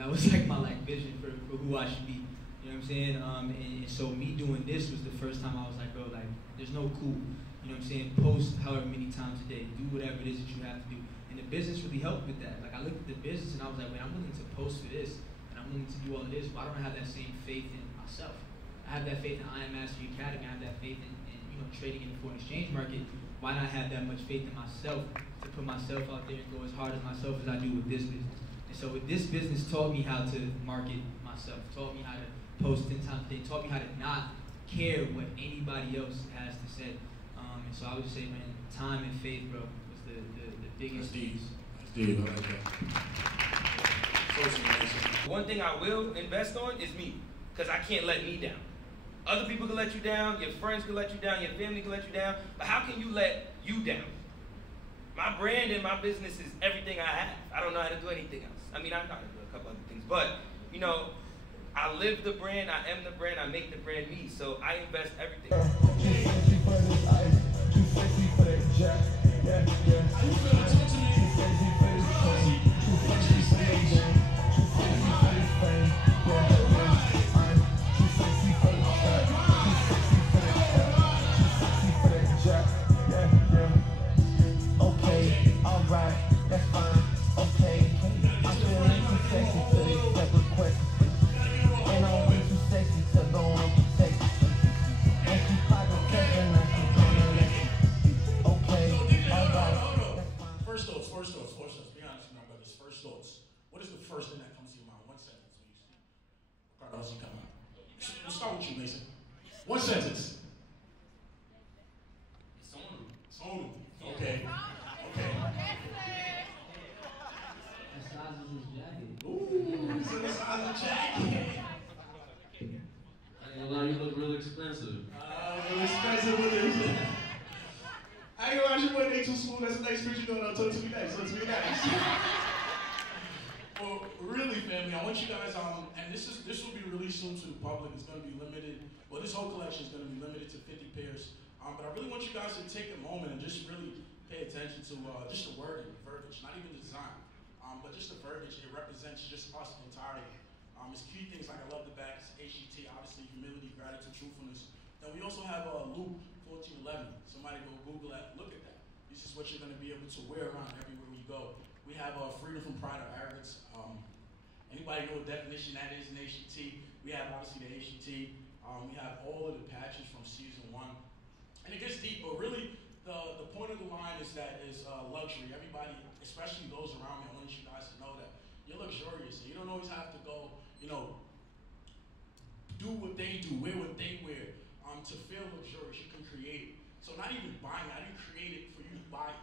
That was like my vision for who I should be, you know what I'm saying? And so me doing this was the first time I was like, bro, there's no cool, you know what I'm saying? Post however many times a day, do whatever it is that you have to do. And the business really helped with that. I looked at the business and I was like, wait, I'm willing to post for this, and I'm willing to do all of this. Why don't I have that same faith in myself? I have that faith in I Am Mastery Academy. I have that faith in trading in the foreign exchange market. Why not have that much faith in myself to put myself out there and go as hard as myself as I do with this business? And so with this business taught me how to market myself, taught me how to post 10 times a day, taught me how to not care what anybody else has to say. And so I would say, man, time and faith, bro, was the biggest piece. That's deep, I like that. One thing I will invest on is me, because I can't let me down. Other people can let you down, your friends can let you down, your family can let you down, but how can you let you down? My brand and my business is everything I have. I don't know how to do anything else. I mean, I know how to do a couple other things, but, I live the brand, I am the brand, I make the brand me, so I invest everything. Okay, alright, that's fine. Okay, I'm feeling too sexy for this type of question. And I don't too sexy to go on protect. And she pocket catching us, she's gonna let you. Okay, alright. First thoughts. Be honest with my brothers. First thoughts. What is the first thing that comes to your mind? One sentence when you see Ricardo Hussey come out. size is his jacket? Ooh, it's in the size of jacket. I ain't gonna lie, you look real expensive. Real expensive with it. I ain't gonna lie, you boy Nate too smooth. That's the next picture you're doing. I'll talk to me next. Talk to me next. Well, really, family, I want you guys, and this will be released soon to the public. It's gonna be limited. Well, this whole collection is gonna be limited to 50 pairs. But I really want you guys to take a moment and just really pay attention to just the wording, the verbiage, not even the design, but just the verbiage. It represents just us entirely. It's key things like I love the back, it's HGT, obviously humility, gratitude, truthfulness. Then we also have Luke 14:11. Somebody go Google that, look at that. This is what you're going to be able to wear around everywhere you go. We have freedom from pride or arrogance. Anybody know what definition that is in HGT? We have obviously the HGT. We have all of the patches from season 1. And it gets deep, but really the point of the line is that is luxury. Everybody, especially those around me, I want you guys to know that you're luxurious. And you don't always have to go, do what they do, wear what they wear. To feel luxurious, you can create it. So not even buying it, I didn't create it for you to buy it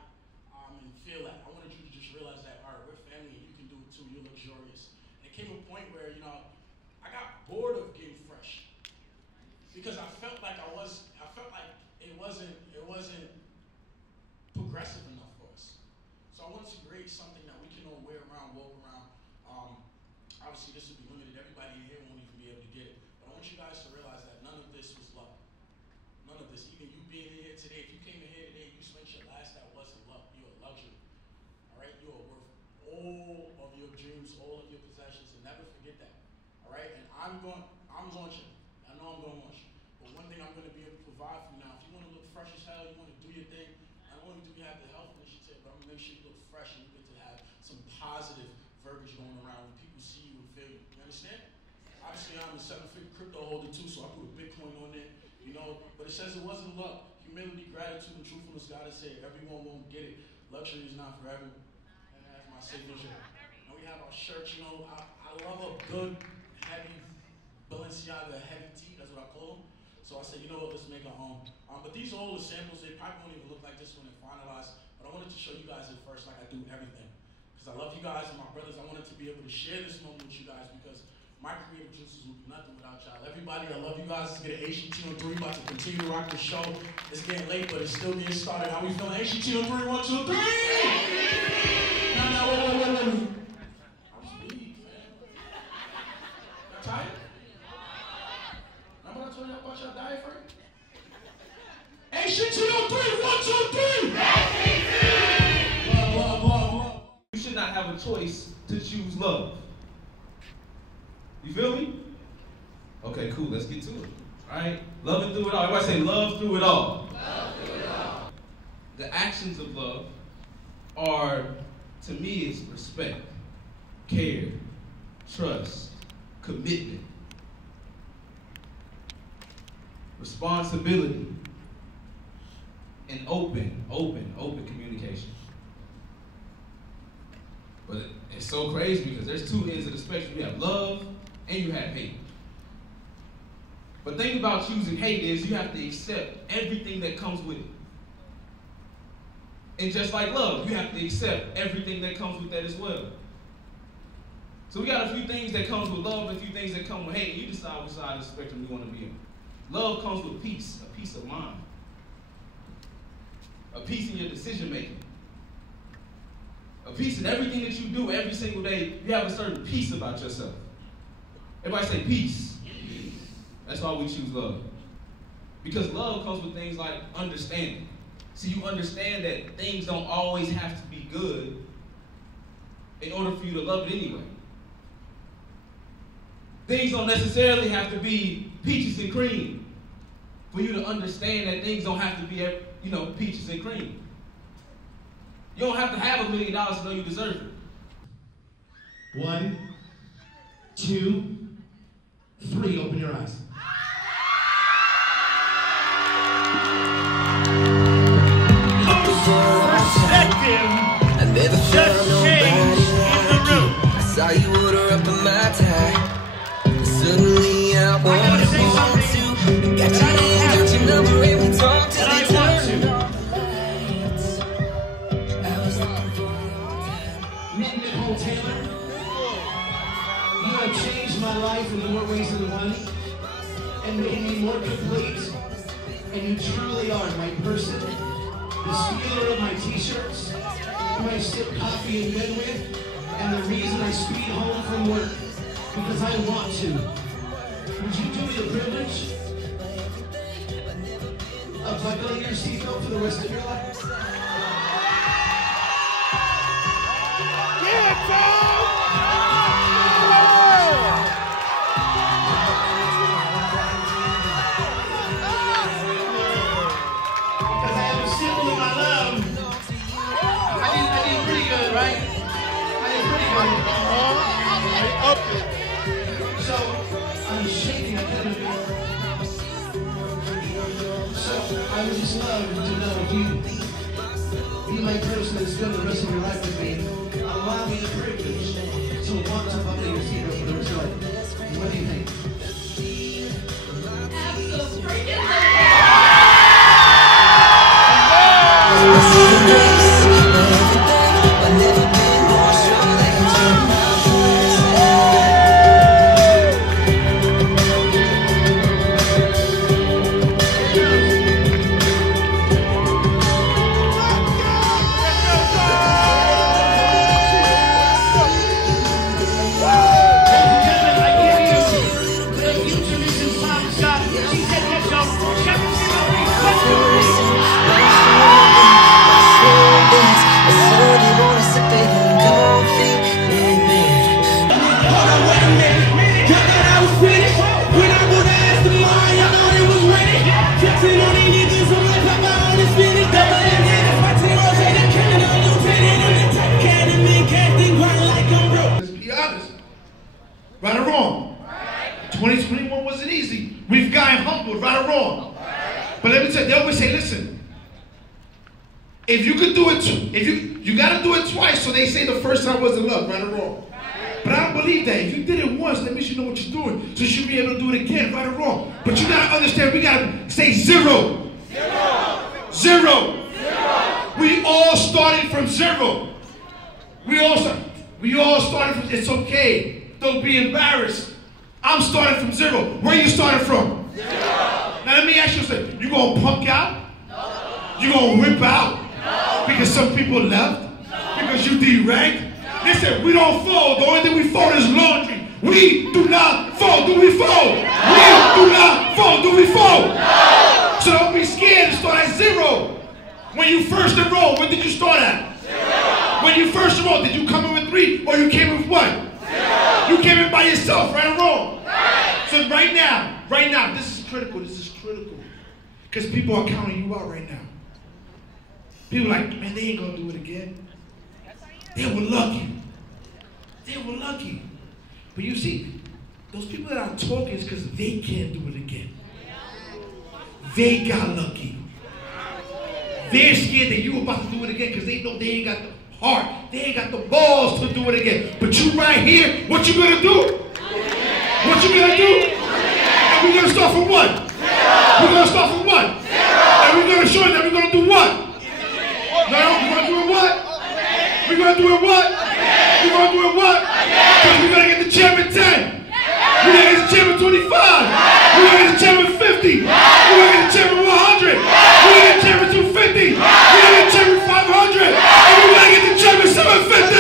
and feel that. I wanted you to just realize that, all right, we're family and you can do it too, you're luxurious. And it came to a point where, I got bored of getting fresh. Because I felt like it wasn't progressive enough for us. So I wanted to create something that we can all wear around, walk around. Obviously this will be limited, everybody in here won't even be able to get it. But I want you guys to realize that none of this was luck. None of this, even you being in here today, if you came in here today and you spent your last, that wasn't luck, you're a luxury. All right, you are worth all of your dreams, all of your possessions, and never forget that. All right, and I'm launching. I know I'm going to launch. But one thing I'm going to be able to provide for you now, if you want to look fresh as hell, you want to do your thing, not only do we have the health initiative, but I'm going to make sure you look fresh and you get to have some positive verbiage going around when people see you and feel you. You understand? Obviously, I'm a 7-figure crypto holder too, so I put a Bitcoin on there, but it says it wasn't luck. Humility, gratitude, and truthfulness, God has said, everyone won't get it. Luxury is not for everyone. And that's my signature. And we have our shirts, I love a good, heavy Balenciaga, heavy tee, that's what I call them. So I said, you know what, let's make our own. But these are all the samples. They probably won't even look like this when they're finalized, but I wanted to show you guys it first like I do everything. Because I love you guys and my brothers. I wanted to be able to share this moment with you guys because my creative juices would be nothing without y'all. Everybody, I love you guys. Let's get an HGT on 3. About to continue to rock the show. It's getting late, but it's still getting started. How we feeling? HGT on 3, 1, 2, 3! No, wait. I'm speed, man. Y'all tired? Remember I told y'all about y'all diaphragm? HGT on 3, 1, 2, 3! HGT! Love. You should not have a choice to choose love. You feel me? Okay, cool. Let's get to it. All right? Loving through it all. Everybody say love through it all. Love through it all. The actions of love are, to me, is respect, care, trust, commitment, responsibility, and open communication. But it's so crazy because there's 2 ends of the spectrum. You have love and you have hate. But the thing about choosing hate is you have to accept everything that comes with it. And just like love, you have to accept everything that comes with that as well. So we got a few things that comes with love and a few things that come with hate. You decide which side of the spectrum you want to be on. Love comes with peace, a peace of mind, a peace in your decision making, a peace in everything that you do every single day. You have a certain peace about yourself. Everybody say peace. Peace. That's why we choose love. Because love comes with things like understanding. So you understand that things don't always have to be good in order for you to love it anyway. Things don't necessarily have to be peaches and cream for you to understand that things don't have to be, peaches and cream. You don't have to have $1 million to know you deserve it. 1, 2, 3. Open your eyes. Perspective just changed in the room. I saw you order up in my tie. Suddenly I want to got your name, got your number, and we talked till they turned on the lights. I was looking for your time. Nicole Taylor. my life in more ways than one and made me more complete. And you truly are my person, the stealer of my t-shirts, who I sip coffee in bed with, and the reason I speed home from work, because I want to. Would you do me the privilege of buckling your seatbelt for the rest of your life? Yeah, Tom! So, I'm shaking, I couldn't have. So, I would just love to know if you be my person that's spend the rest of your life with me. Allow me the privilege to want to buckle your seat for the rest of your life. What do you think? Right or wrong? 2021 wasn't easy. We've gotten humbled, right or wrong? But let me tell you, they always say, listen, if you could do it, you gotta do it twice, so they say the first time wasn't luck, right or wrong? But I don't believe that. If you did it once, that means you know what you're doing. So you should be able to do it again, right or wrong? But you gotta understand, we gotta say zero. Zero. We all started from zero. We all started from, it's okay. Don't be embarrassed. I'm starting from zero. Where you started from? Zero. Now let me ask you something. You gonna punk out? No. You gonna whip out? No. Because some people left? No. Because you deranked? No. Listen, we don't fold. The only thing we fold is laundry. We do not fold. Do we fold? No. We do not fold. Do we fold? No. So don't be scared to start at zero. When you first enrolled, what did you start at? Zero. When you first enrolled, did you come in with 3 or you came in with 1? You came in by yourself, right or wrong? Right. So right now, this is critical, because people are counting you out right now. People are like, man, they ain't gonna do it again. They were lucky. But you see, those people that are talking is because they can't do it again. They got lucky. They're scared that you're about to do it again because they know they ain't got the heart. They ain't got the balls to do it again. But you right here, what you gonna do? What you gonna do? And we're gonna start from what? We're gonna start from what? And we're gonna show you that we're gonna do what? No, we're gonna do it what? We're gonna do it what? We're gonna do it what? Because we're gonna get the chairman 10. We're gonna get the chairman 25. We're gonna get the chairman 50. We're gonna get the chairman 100. We're gonna get the chairman 250. We're gonna get the chairman 500. And we're gonna get the chairman 750.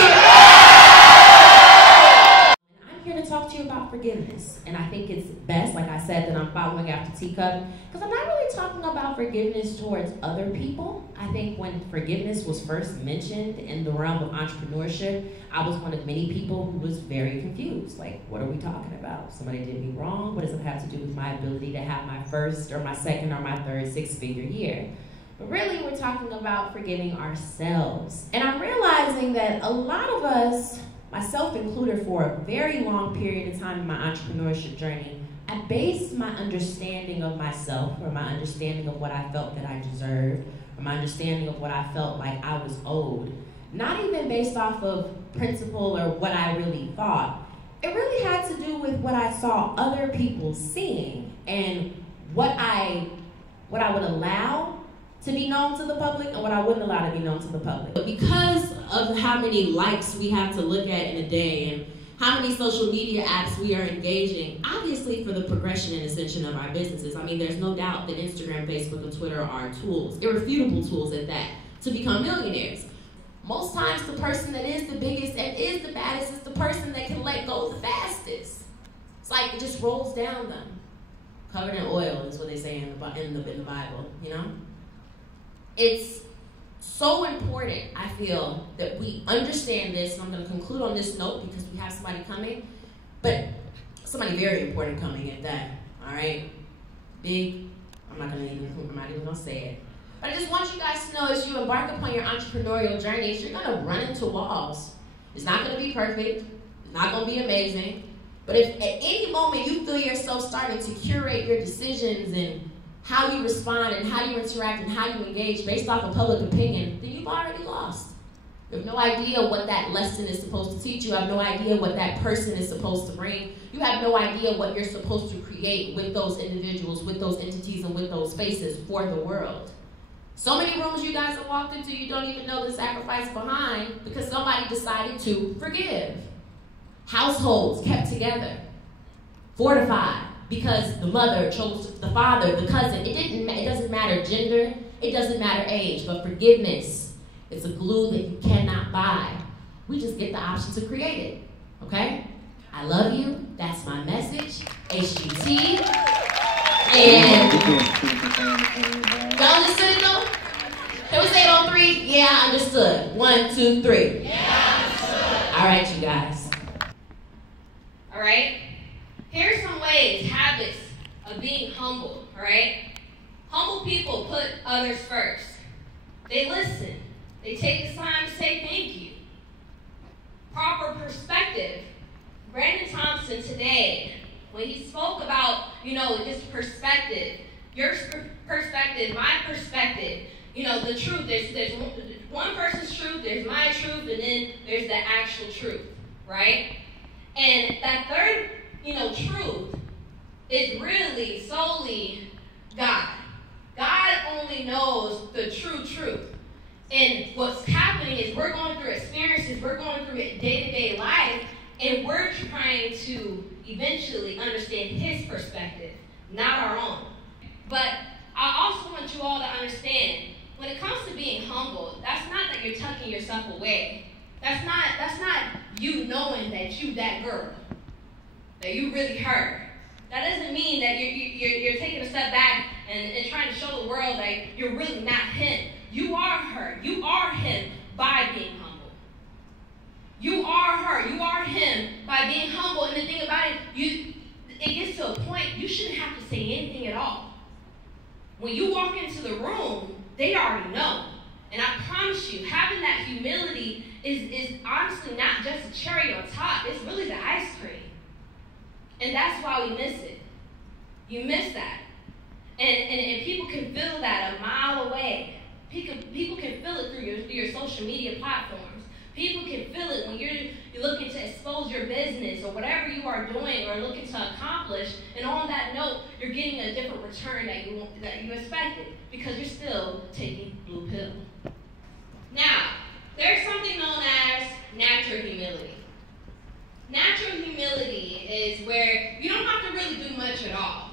I'm here to talk to you about forgiveness. And I think it's best, like I said, that I'm following after TeaCup. Because I'm not really talking about forgiveness towards other people. I think when forgiveness was first mentioned in the realm of entrepreneurship, I was one of many people who was very confused. Like, what are we talking about? Somebody did me wrong? What does it have to do with my ability to have my first or my second or my third six-figure year? But really, we're talking about forgiving ourselves. And I'm realizing that a lot of us, myself included, for a very long period of time in my entrepreneurship journey, I based my understanding of myself, or my understanding of what I felt that I deserved, or my understanding of what I felt like I was owed, not even based off of principle or what I really thought. It really had to do with what I saw other people seeing and what I would allow to be known to the public and what I wouldn't allow to be known to the public. But because of how many likes we have to look at in a day, and how many social media apps we are engaging, obviously for the progression and ascension of our businesses. I mean, there's no doubt that Instagram, Facebook, and Twitter are tools, irrefutable tools at that, to become millionaires. Most times the person that is the biggest and is the baddest is the person that can let go the fastest. It's like it just rolls down them. Covered in oil is what they say in the Bible, you know? It's so important, I feel, that we understand this, and I'm going to conclude on this note because we have somebody coming, but somebody very important coming at that, all right? Big, I'm not even going to say it. But I just want you guys to know as you embark upon your entrepreneurial journeys, you're going to run into walls. It's not going to be perfect. It's not going to be amazing. But if at any moment you feel yourself starting to curate your decisions and how you respond and how you interact and how you engage based off of public opinion, then you've already lost. You have no idea what that lesson is supposed to teach you. You have no idea what that person is supposed to bring. You have no idea what you're supposed to create with those individuals, with those entities, and with those spaces for the world. So many rooms you guys have walked into, you don't even know the sacrifice behind because somebody decided to forgive. Households kept together, fortified, because the mother chose the father, the cousin. It doesn't matter gender, it doesn't matter age, but forgiveness is a glue that you cannot buy. We just get the option to create it, okay? I love you, that's my message, HGT, and y'all understood it though? Can we say it on 3? Yeah, I understood. 1, 2, 3. Yeah, I understood. All right, you guys. All right? Here's some ways, habits of being humble, all right? Humble people put others first. They listen. They take the time to say thank you. Proper perspective. Branden Thompson today, when he spoke about, just perspective, your perspective, my perspective, the truth, there's one person's truth, there's my truth, and then there's the actual truth, right? And that third, truth is really solely God. God only knows the true truth. And what's happening is we're going through experiences, we're going through day-to-day life, and we're trying to eventually understand his perspective, not our own. But I also want you all to understand, when it comes to being humble, that's not that you're tucking yourself away. That's not you knowing that you that girl, that you really her. That doesn't mean that you're taking a step back and trying to show the world that you're really not him. You are her. You are him by being humble. You are her. You are him by being humble. And the thing about it, it gets to a point you shouldn't have to say anything at all. When you walk into the room, they already know. And I promise you, having that humility is honestly not just a cherry on top. It's really the ice cream. And that's why we miss it. You miss that. And people can feel that a mile away. People can feel it through your social media platforms. People can feel it when you're looking to expose your business or whatever you are doing or looking to accomplish. And on that note, you're getting a different return that you expected because you're still taking blue pill. Now, there's something known as natural humility. Natural humility is where you don't have to really do much at all.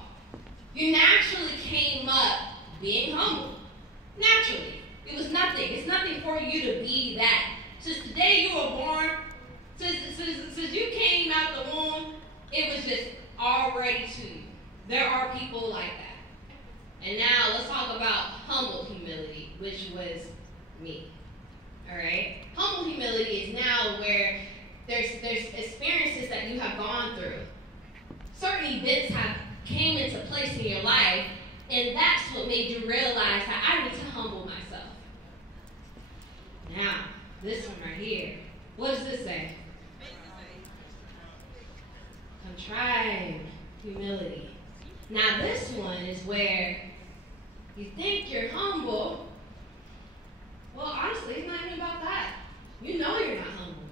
You naturally came up being humble. Naturally. It was nothing. It's nothing for you to be that. Since the day you were born, since you came out the womb, it was just already to you. There are people like that. And now let's talk about humble humility, which was me. All right? Humble humility is now where there's experiences that you have gone through. Certain events have came into place in your life, and that's what made you realize that I need to humble myself. Now, this one right here. What does this say? Contrived humility. Now, this one is where you think you're humble. Well, honestly, it's not even about that. You know you're not humble.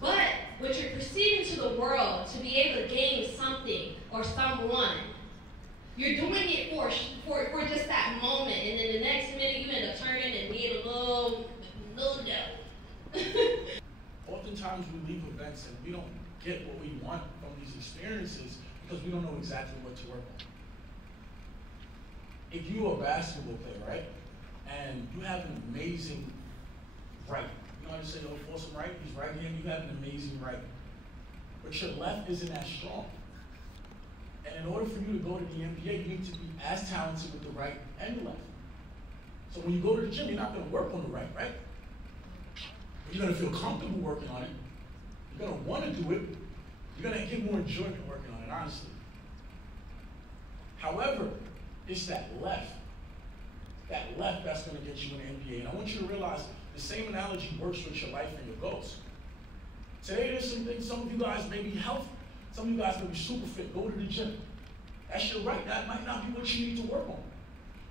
But what you're perceiving to the world to be able to gain something or someone, you're doing it for just that moment, and then the next minute you end up turning and being a little dough. Oftentimes we leave events and we don't get what we want from these experiences because we don't know exactly what to work on. If you're a basketball player, right, and you have an amazing right, you know how to say, oh, force him right, he's right-handed, you have an amazing right, but your left isn't as strong. And in order for you to go to the NBA, you need to be as talented with the right and the left. So when you go to the gym, you're not going to work on the right, right? But you're going to feel comfortable working on it. You're going to want to do it. You're going to get more enjoyment working on it, honestly. However, it's that left that's going to get you in the NBA. And I want you to realize the same analogy works with your life and your goals. Today, there's some things, some of you guys may be healthy. Some of you guys may be super fit. Go to the gym. That's your right. That might not be what you need to work on.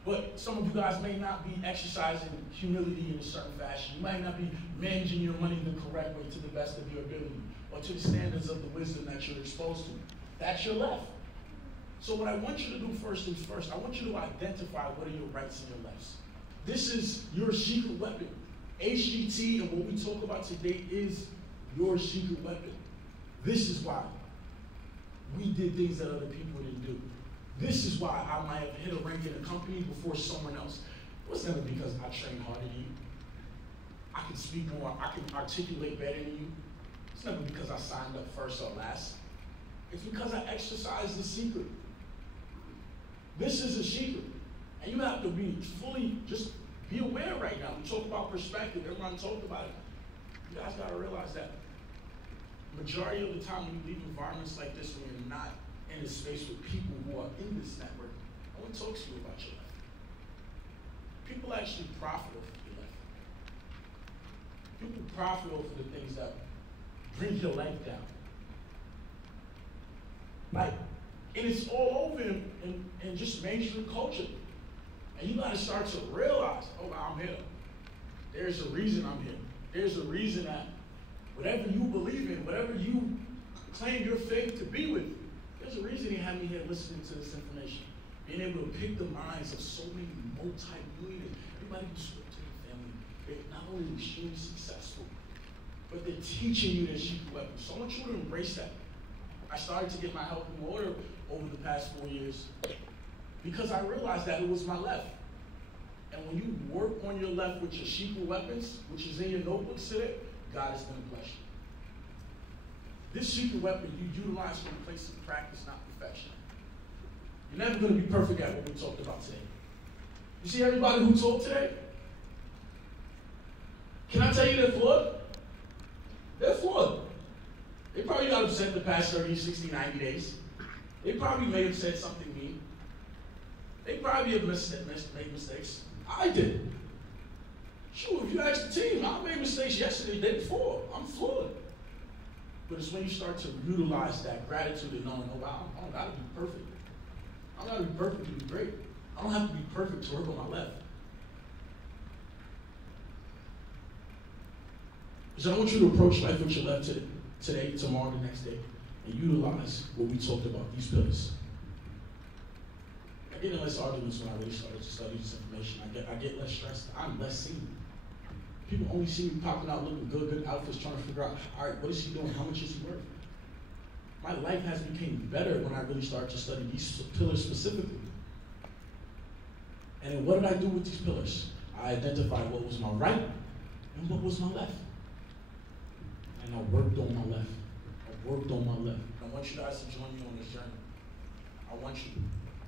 But some of you guys may not be exercising humility in a certain fashion. You might not be managing your money the correct way to the best of your ability or to the standards of the wisdom that you're exposed to. That's your left. So what I want you to do first things first, I want you to identify what are your rights and your lefts. This is your secret weapon. HGT and what we talk about today is your secret weapon. This is why we did things that other people didn't do. This is why I might have hit a rank in a company before someone else. It was never because I trained harder than you. I can speak more, I can articulate better than you. It's never because I signed up first or last. It's because I exercised the secret. This is a secret. And you have to be fully, just be aware right now. We talk about perspective, everyone talked about it. You guys gotta realize that majority of the time when you leave environments like this, when you're not in a space with people who are in this network, no one talks to you about your life. People actually profit off of your life. People profit off of the things that bring your life down. Like, and it's all over in just mainstream culture. And you gotta start to realize, oh, I'm here. There's a reason I'm here. There's a reason that whatever you believe in, whatever you claim your faith to be with, there's a reason he had me here listening to this information. Being able to pick the minds of so many multi-millionaires. Everybody who spoke to their family, they're not only extremely successful, but they're teaching you their secret weapons. So I want you to embrace that. I started to get my health in order over the past 4 years because I realized that it was my left. And when you work on your left with your secret weapons, which is in your notebooks today, God is going to bless you. This secret weapon you utilize from a place of practice, not perfection. You're never going to be perfect at what we talked about today. You see everybody who talked today? Can I tell you they're flawed? They're flawed. They probably got upset the past 30, 60, 90 days. They probably may have said something mean. They probably have made mistakes. I did. Sure, if you ask the team, I made mistakes yesterday, the day before. I'm flawed. But it's when you start to utilize that gratitude and knowing, oh wow, I don't gotta be perfect. I don't gotta be perfect to be great. I don't have to be perfect to work on my left. So I want you to approach life with your left today, tomorrow, the next day, and utilize what we talked about, these pillars. I get in less arguments when I really started to study this information. I get less stressed. I'm less seen. People only see me popping out looking good outfits, trying to figure out, all right, what is he doing? How much is he worth? My life has become better when I really started to study these pillars specifically. And then what did I do with these pillars? I identified what was my right and what was my left. And I worked on my left. I worked on my left. I want you guys to join me on this journey. I want you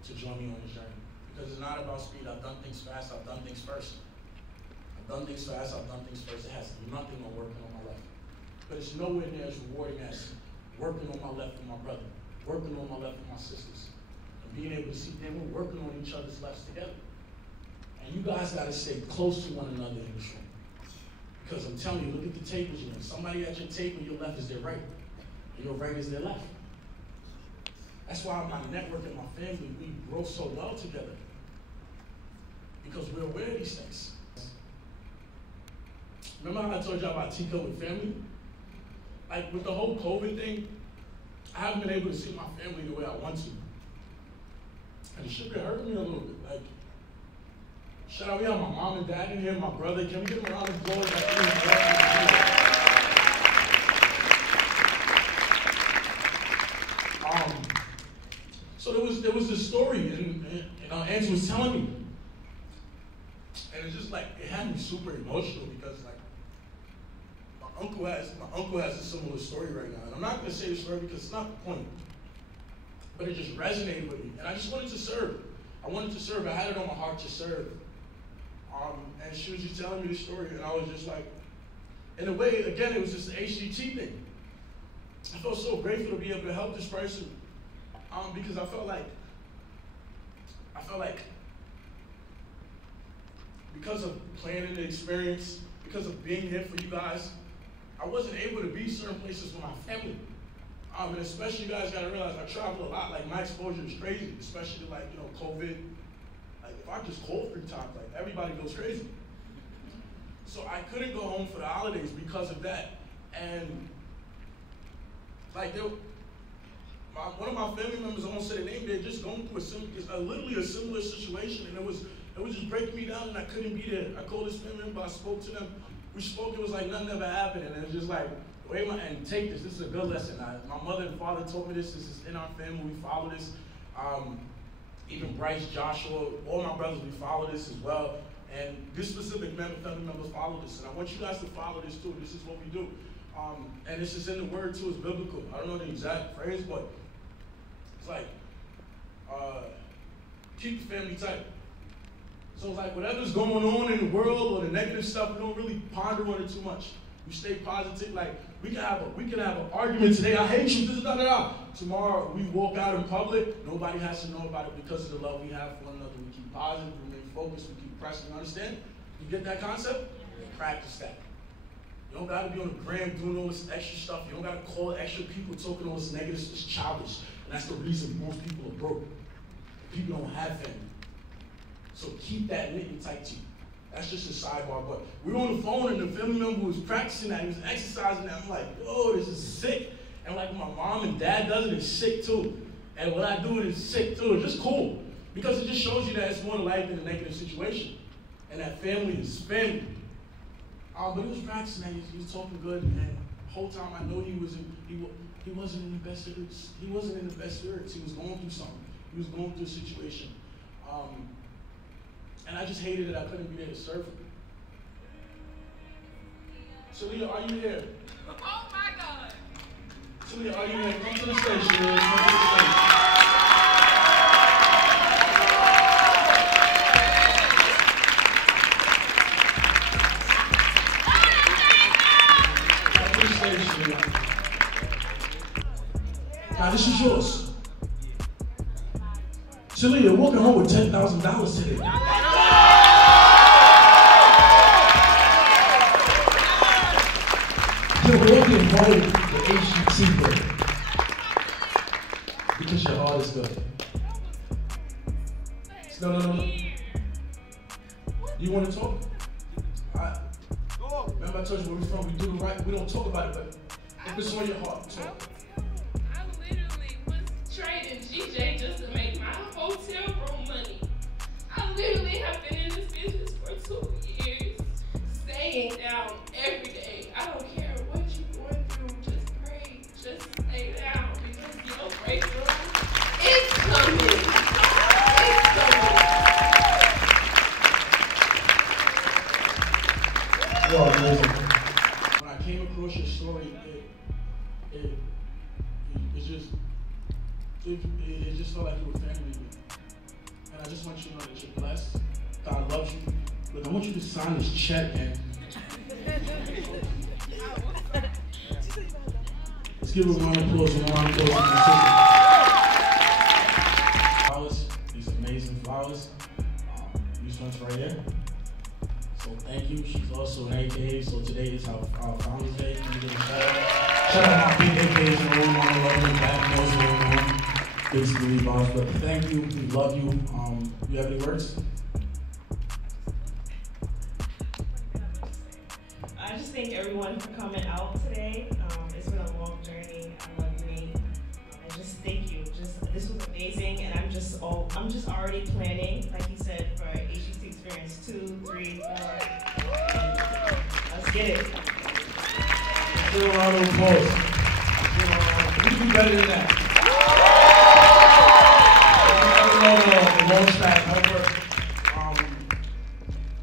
to join me on this journey. Because it's not about speed. I've done things fast. I've done things first. I've done things fast. I've done things first. It has nothing on working on my left. But it's nowhere near as rewarding as working on my left with my brother, working on my left with my sisters, and being able to see them working on each other's lefts together. And you guys got to stay close to one another in this room. Because I'm telling you, look at the tables you're in. Somebody at your table, your left is their right, and your right is their left. That's why my network and my family, we grow so well together. Because we're aware of these things. Remember how I told you about TeaCup with family? Like with the whole COVID thing, I haven't been able to see my family the way I want to. And the shit could hurt me a little bit. Like, shout out, we have my mom and dad in here, my brother. Can we give them a round of applause? Angie was telling me. And it's just like, it had me super emotional because like, my uncle has a similar story right now. And I'm not gonna say the story because it's not the point, but it just resonated with me. And I just wanted to serve. I wanted to serve, I had it on my heart to serve. And she was just telling me the story and I was just like, in a way, again, it was just an HGT thing. I felt so grateful to be able to help this person because I felt like because of planning the experience, because of being here for you guys, I wasn't able to be certain places with my family. And especially you guys gotta realize I travel a lot, like my exposure is crazy, especially to like, you know, COVID. Like if I just cold 3 times, like everybody goes crazy. So I couldn't go home for the holidays because of that. And like one of my family members, I won't say the name, they're just going through literally a similar situation, and it was just breaking me down, and I couldn't be there. I called this family member, I spoke to them. We spoke, it was like nothing ever happened, and it was just like, and take this is a good lesson. My mother and father told me this is in our family, we follow this. Even Bryce, Joshua, all my brothers, we follow this as well. And this specific family members follow this, and I want you guys to follow this too. This is what we do. And this is in the word too, it's biblical. I don't know the exact phrase, but it's like, keep the family tight. So it's like whatever's going on in the world or the negative stuff, we don't really ponder on it too much. We stay positive. Like we can have an argument today. I hate you. This is da. Tomorrow we walk out in public. Nobody has to know about it because of the love we have for one another. We keep positive. We remain focused. We keep pressing. Understand? You get that concept? Practice that. You don't gotta be on the gram doing all this extra stuff. You don't gotta call extra people talking all this negative. It's childish, and that's the reason most people are broke. People don't have family. So keep that knitting tight to you. That's just a sidebar, but we were on the phone and the family member was practicing that, he was exercising that. I'm like, oh, this is sick. And like my mom and dad does it, it's sick too. And when I do it, it's sick too. It's just cool. Because it just shows you that it's more to life than a negative situation. And that family is family. But he was practicing that, he was talking good, and the whole time I know he wasn't in the best spirits. He wasn't in the best spirits. He was going through something. He was going through a situation. And I just hated that I couldn't be there to serve him. Shalia, are you here? Oh my God. Shalia, are you here? Come to the stage, Shalia. Come to the stage. Come to the stage, Shalia. Now this is yours. Shalia, you're walking home with $10,000 today. You're already invited to the HGT Giveaway because your heart is good. No. You want to talk? Remember I told you where we're from, we do the right, we don't talk about it, but if it's on your heart, talk. I literally was trading GJ just to make my hotel room money. I literally have been in this business for 2 years, staying down every day. I don't care what you're going through, just pray, just stay down because your breakthrough is coming. It's coming. Well, amazing. When I came across your story, it just felt like you were family to me. And I just want you to know that you're blessed. God loves you. Look, I want you to sign this check and let's give her a round of applause. Flowers, these amazing flowers. These ones right here. So thank you. She's also an AKA, so today is our Founders Day. Can you give a shout out? Shout out my big AKAs in the room, Mama Lovely, Back Nose in the room. Basically, boss, but thank you. We love you. You have any words? I just thank everyone for coming out today. It's been a long journey. I love you, Nate. And just thank you. This was amazing, and I'm just already planning, like you said, for HGT Experience 2, 3, 4. Let's get it. Give a round of applause. We can do better than that. the launch pad helper.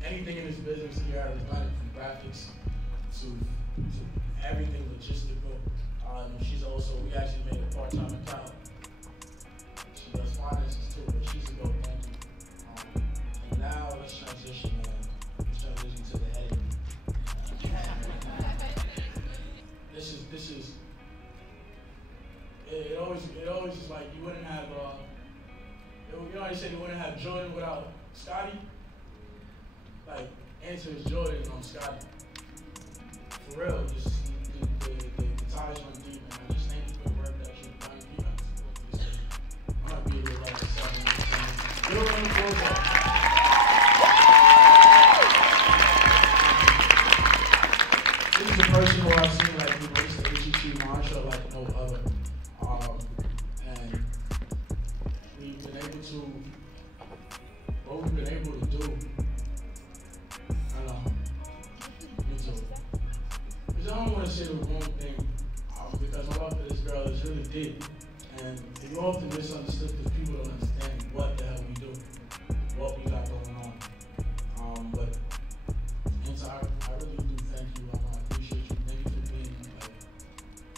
Anything in this business here has done it from graphics to everything logistical. She's also, we actually made a part-time account. She does finances too, but she's a go, thank you. And now let's transition to the head. This is. It always is like you wouldn't have. You know how you said you wouldn't have Jordan without Scotty. Like answer is Jordan on Scotty. For real, just the ties run deep, and I just thank you for the work that you've done. I might be a little like 7 minutes. You don't want to close up. This is a person who I've seen like embrace the HGT mantra like no other. And we've been able to, what we've been able to do, I don't know, me too. Because I don't want to say the wrong thing, because my love for this girl is really deep. And you often misunderstood because people don't understand what the hell we do, what we got going on. But Anta, I really do thank you. I appreciate you. Thank you for being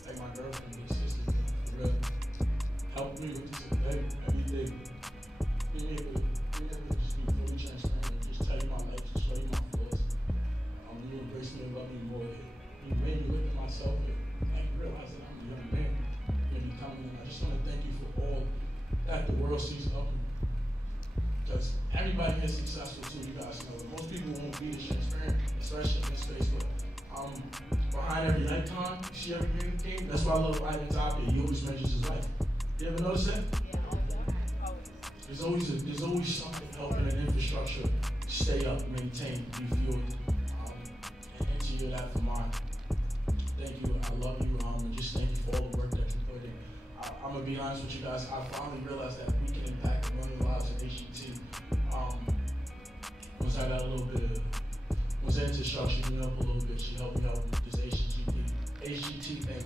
like my girlfriend, big sister, for real. Help me with this every day. Being able to just be fully transparent, just tell you my life, just show you my flaws. You embrace me and love me more. You made me look at myself and realize that I'm a young man. And I just want to thank you for all that the world sees up. Because everybody gets successful too, you guys know. Most people won't be this transparent, especially in this space. But behind every icon, you see every green thing. That's why I love Tapia. He always measures his life. You ever notice that? There's always something helping an infrastructure stay up, maintain, be fueled. And Anta, you're that for mine. Thank you. I love you. And just thank you for all the work that you put in. I'm gonna be honest with you guys. I finally realized that we can impact a million lives at HGT. Once I got a little bit of, once Anta structured me up a little bit, she helped me out with this HGT thing.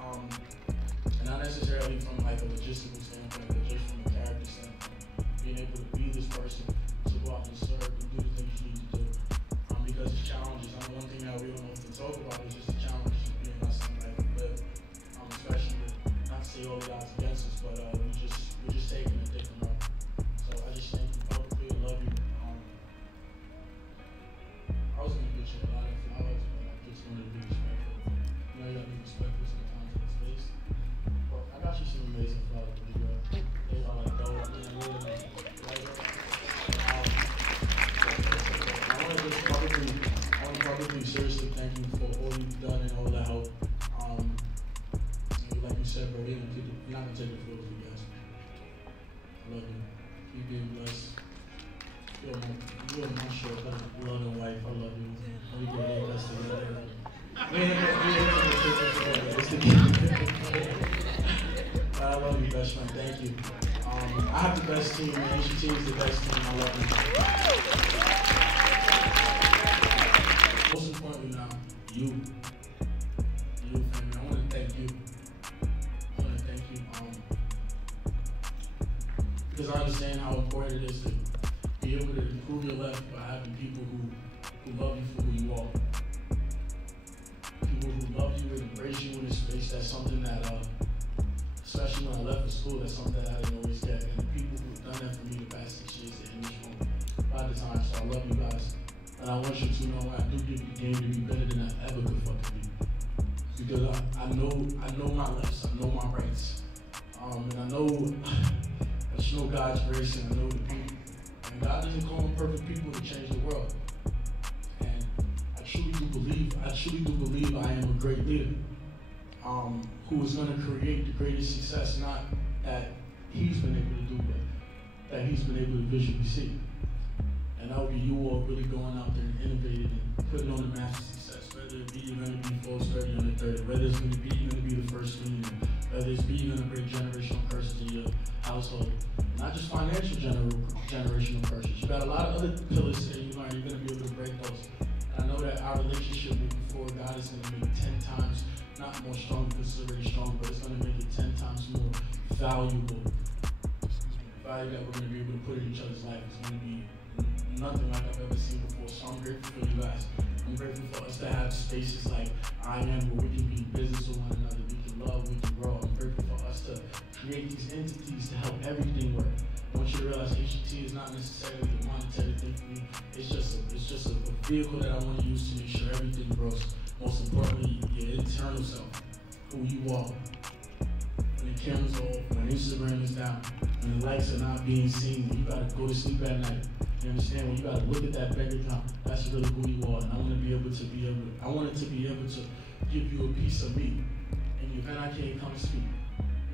And not necessarily from like a logistical standpoint, but just from a character standpoint. Being able to be this person, to go out and serve and do the things you need to do. Because it's challenges. One thing that we don't often talk about is just the challenges of being us and like we live. Especially with, not to say all the odds against us, but we're just taking a different route. So I just thank you publicly. I love you. I was gonna get you a lot of flowers, but I just wanted to be respectful. You know, you gotta be respectful sometimes in this space. But I got you some amazing flowers, big girl. They are like gold. I mean, really like I want to publicly, seriously thank you for all you've done and all the help. Like you said, bro, you're not gonna take the floor for you guys. I love you. You being blessed. You're my short, loving wife. I love you. We get all blessed together. I love you, best friend. Thank you. I have the best team, man. HGT is the best team. I love you. Most importantly now, you family. I want to thank you. Because I understand how important it is to be able to improve your life by having people who love you for who you are. People who love you and embrace you in this space. That's something that, especially when I left for school, that's something that I didn't always get. And the people who've done that for me the past 6 years in this room by the time. So I love you guys. And I want you to know I do give the game to be better than I ever could fucking be. Because I know my lefts, I know my rights. And I know God's grace and I know the people. And God doesn't call perfect people to change the world. And I truly do believe I am a great leader who is going to create the greatest success, not that he's been able to do, but that he's been able to visually see. And that would be you all really going out there and innovating and putting on the master success, whether it be you're going to be false 30 under 30, whether it's going to be you're going to be the first millionaire, whether it's be you're going to break generational curses in your household. Not just financial generational curses. You got a lot of other pillars that you learn. You're going to be able to break those. And I know that our relationship before God is going to make 10 times, not more strong because it's already strong, but it's going to make it 10 times more valuable. value that we're going to be able to put in each other's life is going to be nothing like I've ever seen before. So I'm grateful for you guys. I'm grateful for us to have spaces like I Am where we can be in business with one another, we can love, we can grow. I'm grateful for us to create these entities to help everything work. I want you to realize HGT is not necessarily the monetary thing for me. It's just a vehicle that I want to use to make sure everything grows. Most importantly, your internal self, who you are. When the camera's off, when Instagram is down, when the likes are not being seen, you gotta go to sleep at night. You understand? When you gotta look at that bank account, that's really who you are. And I want it to be able to give you a piece of me. In the event I can't come speak,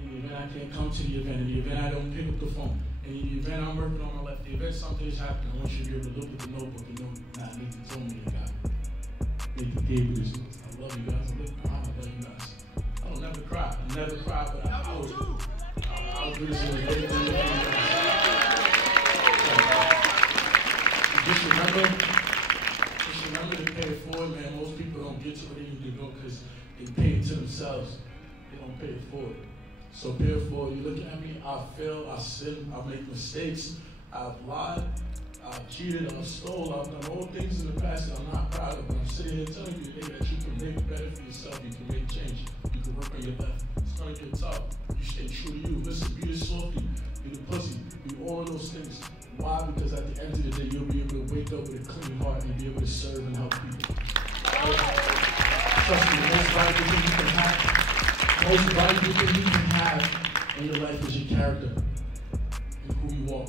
in the event I can't come to the event, in the event I don't pick up the phone, in the event I'm working on my left, the event something is happening, I want you to be able to look at the notebook and know, nah, Nathan told me they got it. Nathan gave me this. I love you guys. I love you guys. I don't never cry. I never cry, but I'll do this in a Just remember to pay it forward, man. Most people don't get to where they need to go because they pay it to themselves. They don't pay it forward. So pay it forward. You're looking at me, I fail, I sin, I make mistakes, I've lied, I've cheated, I've stole, I've done all things in the past that I'm not proud of, but I'm sitting here telling you today that you can make it better for yourself, you can make change, you can work on your left. It's gonna get tough. You stay true to you. Listen, be the softy, be the pussy, be all of those things. Why? Because at the end of the day, you'll be able to wake up with a clean heart and be able to serve and help people. Trust me, the most valuable thing you can have, in your life is your character and who you are.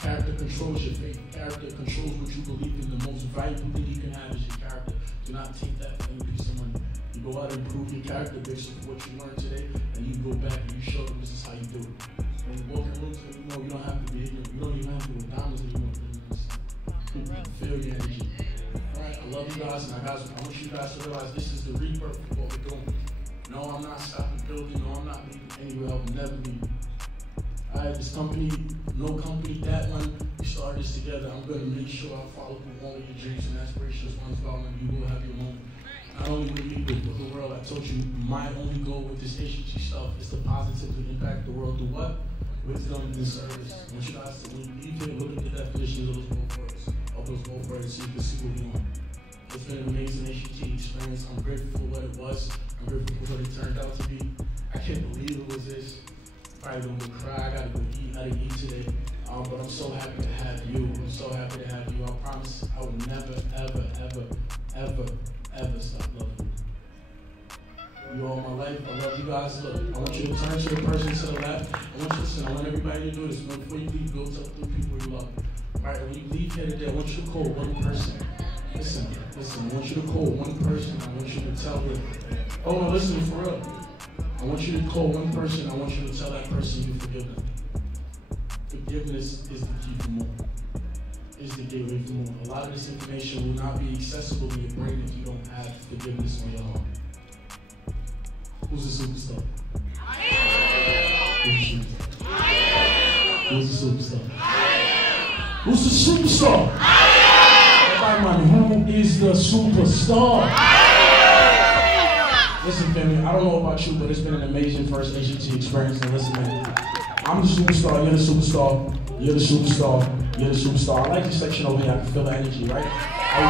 Character controls your faith. Character controls what you believe in. The most valuable thing you can have is your character. Do not take that for any piece of money. You go out and improve your character based on what you learned today, and you go back and you show them this is how you do it. When you walk in rooms anymore, you don't have to be ignorant. You don't even have to do diamonds anymore. People can feel your energy. Alright, I love you guys, and I want you guys to realize this is the rebirth of what we're doing. No, I'm not stopping building. No, I'm not leaving anywhere. I'll never leave. Alright, this company, no company, that one, we started this together. I'm going to make sure I follow through all of your dreams and aspirations. Once following, you will have your moment. Not only with me, but with the world. I told you, my only goal with this HGT stuff is to positively impact the world through what? Wisdom and service. I want you guys to, when you leave here, look at the definition of those both words, so you can see what we want. It's been an amazing HGT experience. I'm grateful for what it was. I'm grateful for what it turned out to be. I can't believe it was this. Probably gonna go cry. I gotta go eat. I didn't eat today. But I'm so happy to have you. I'm so happy to have you. I promise I will never, ever, ever, ever, ever stop loving you. You're all my life. I love you guys. Look, I want you to turn to the person to the left. I want everybody to do this. Before you leave, build up 3 people you love. Alright, when you leave here today, I want you to call one person. Listen, I want you to call one person. I want you to tell them. Oh, no, listen, for real. I want you to call one person. I want you to tell that person you forgive them. Forgiveness is the key for more. Is the gateway for more. A lot of this information will not be accessible in your brain if you don't have forgiveness on your heart. Who's a superstar? I am. Who's a superstar? Who's the superstar? I am. Who is the superstar? Listen, family, I don't know about you, but it's been an amazing first HGT experience. And listen, man, I'm the superstar, you're the superstar, you're the superstar, you're the superstar. I like this section over here, I can feel the energy, right? Are we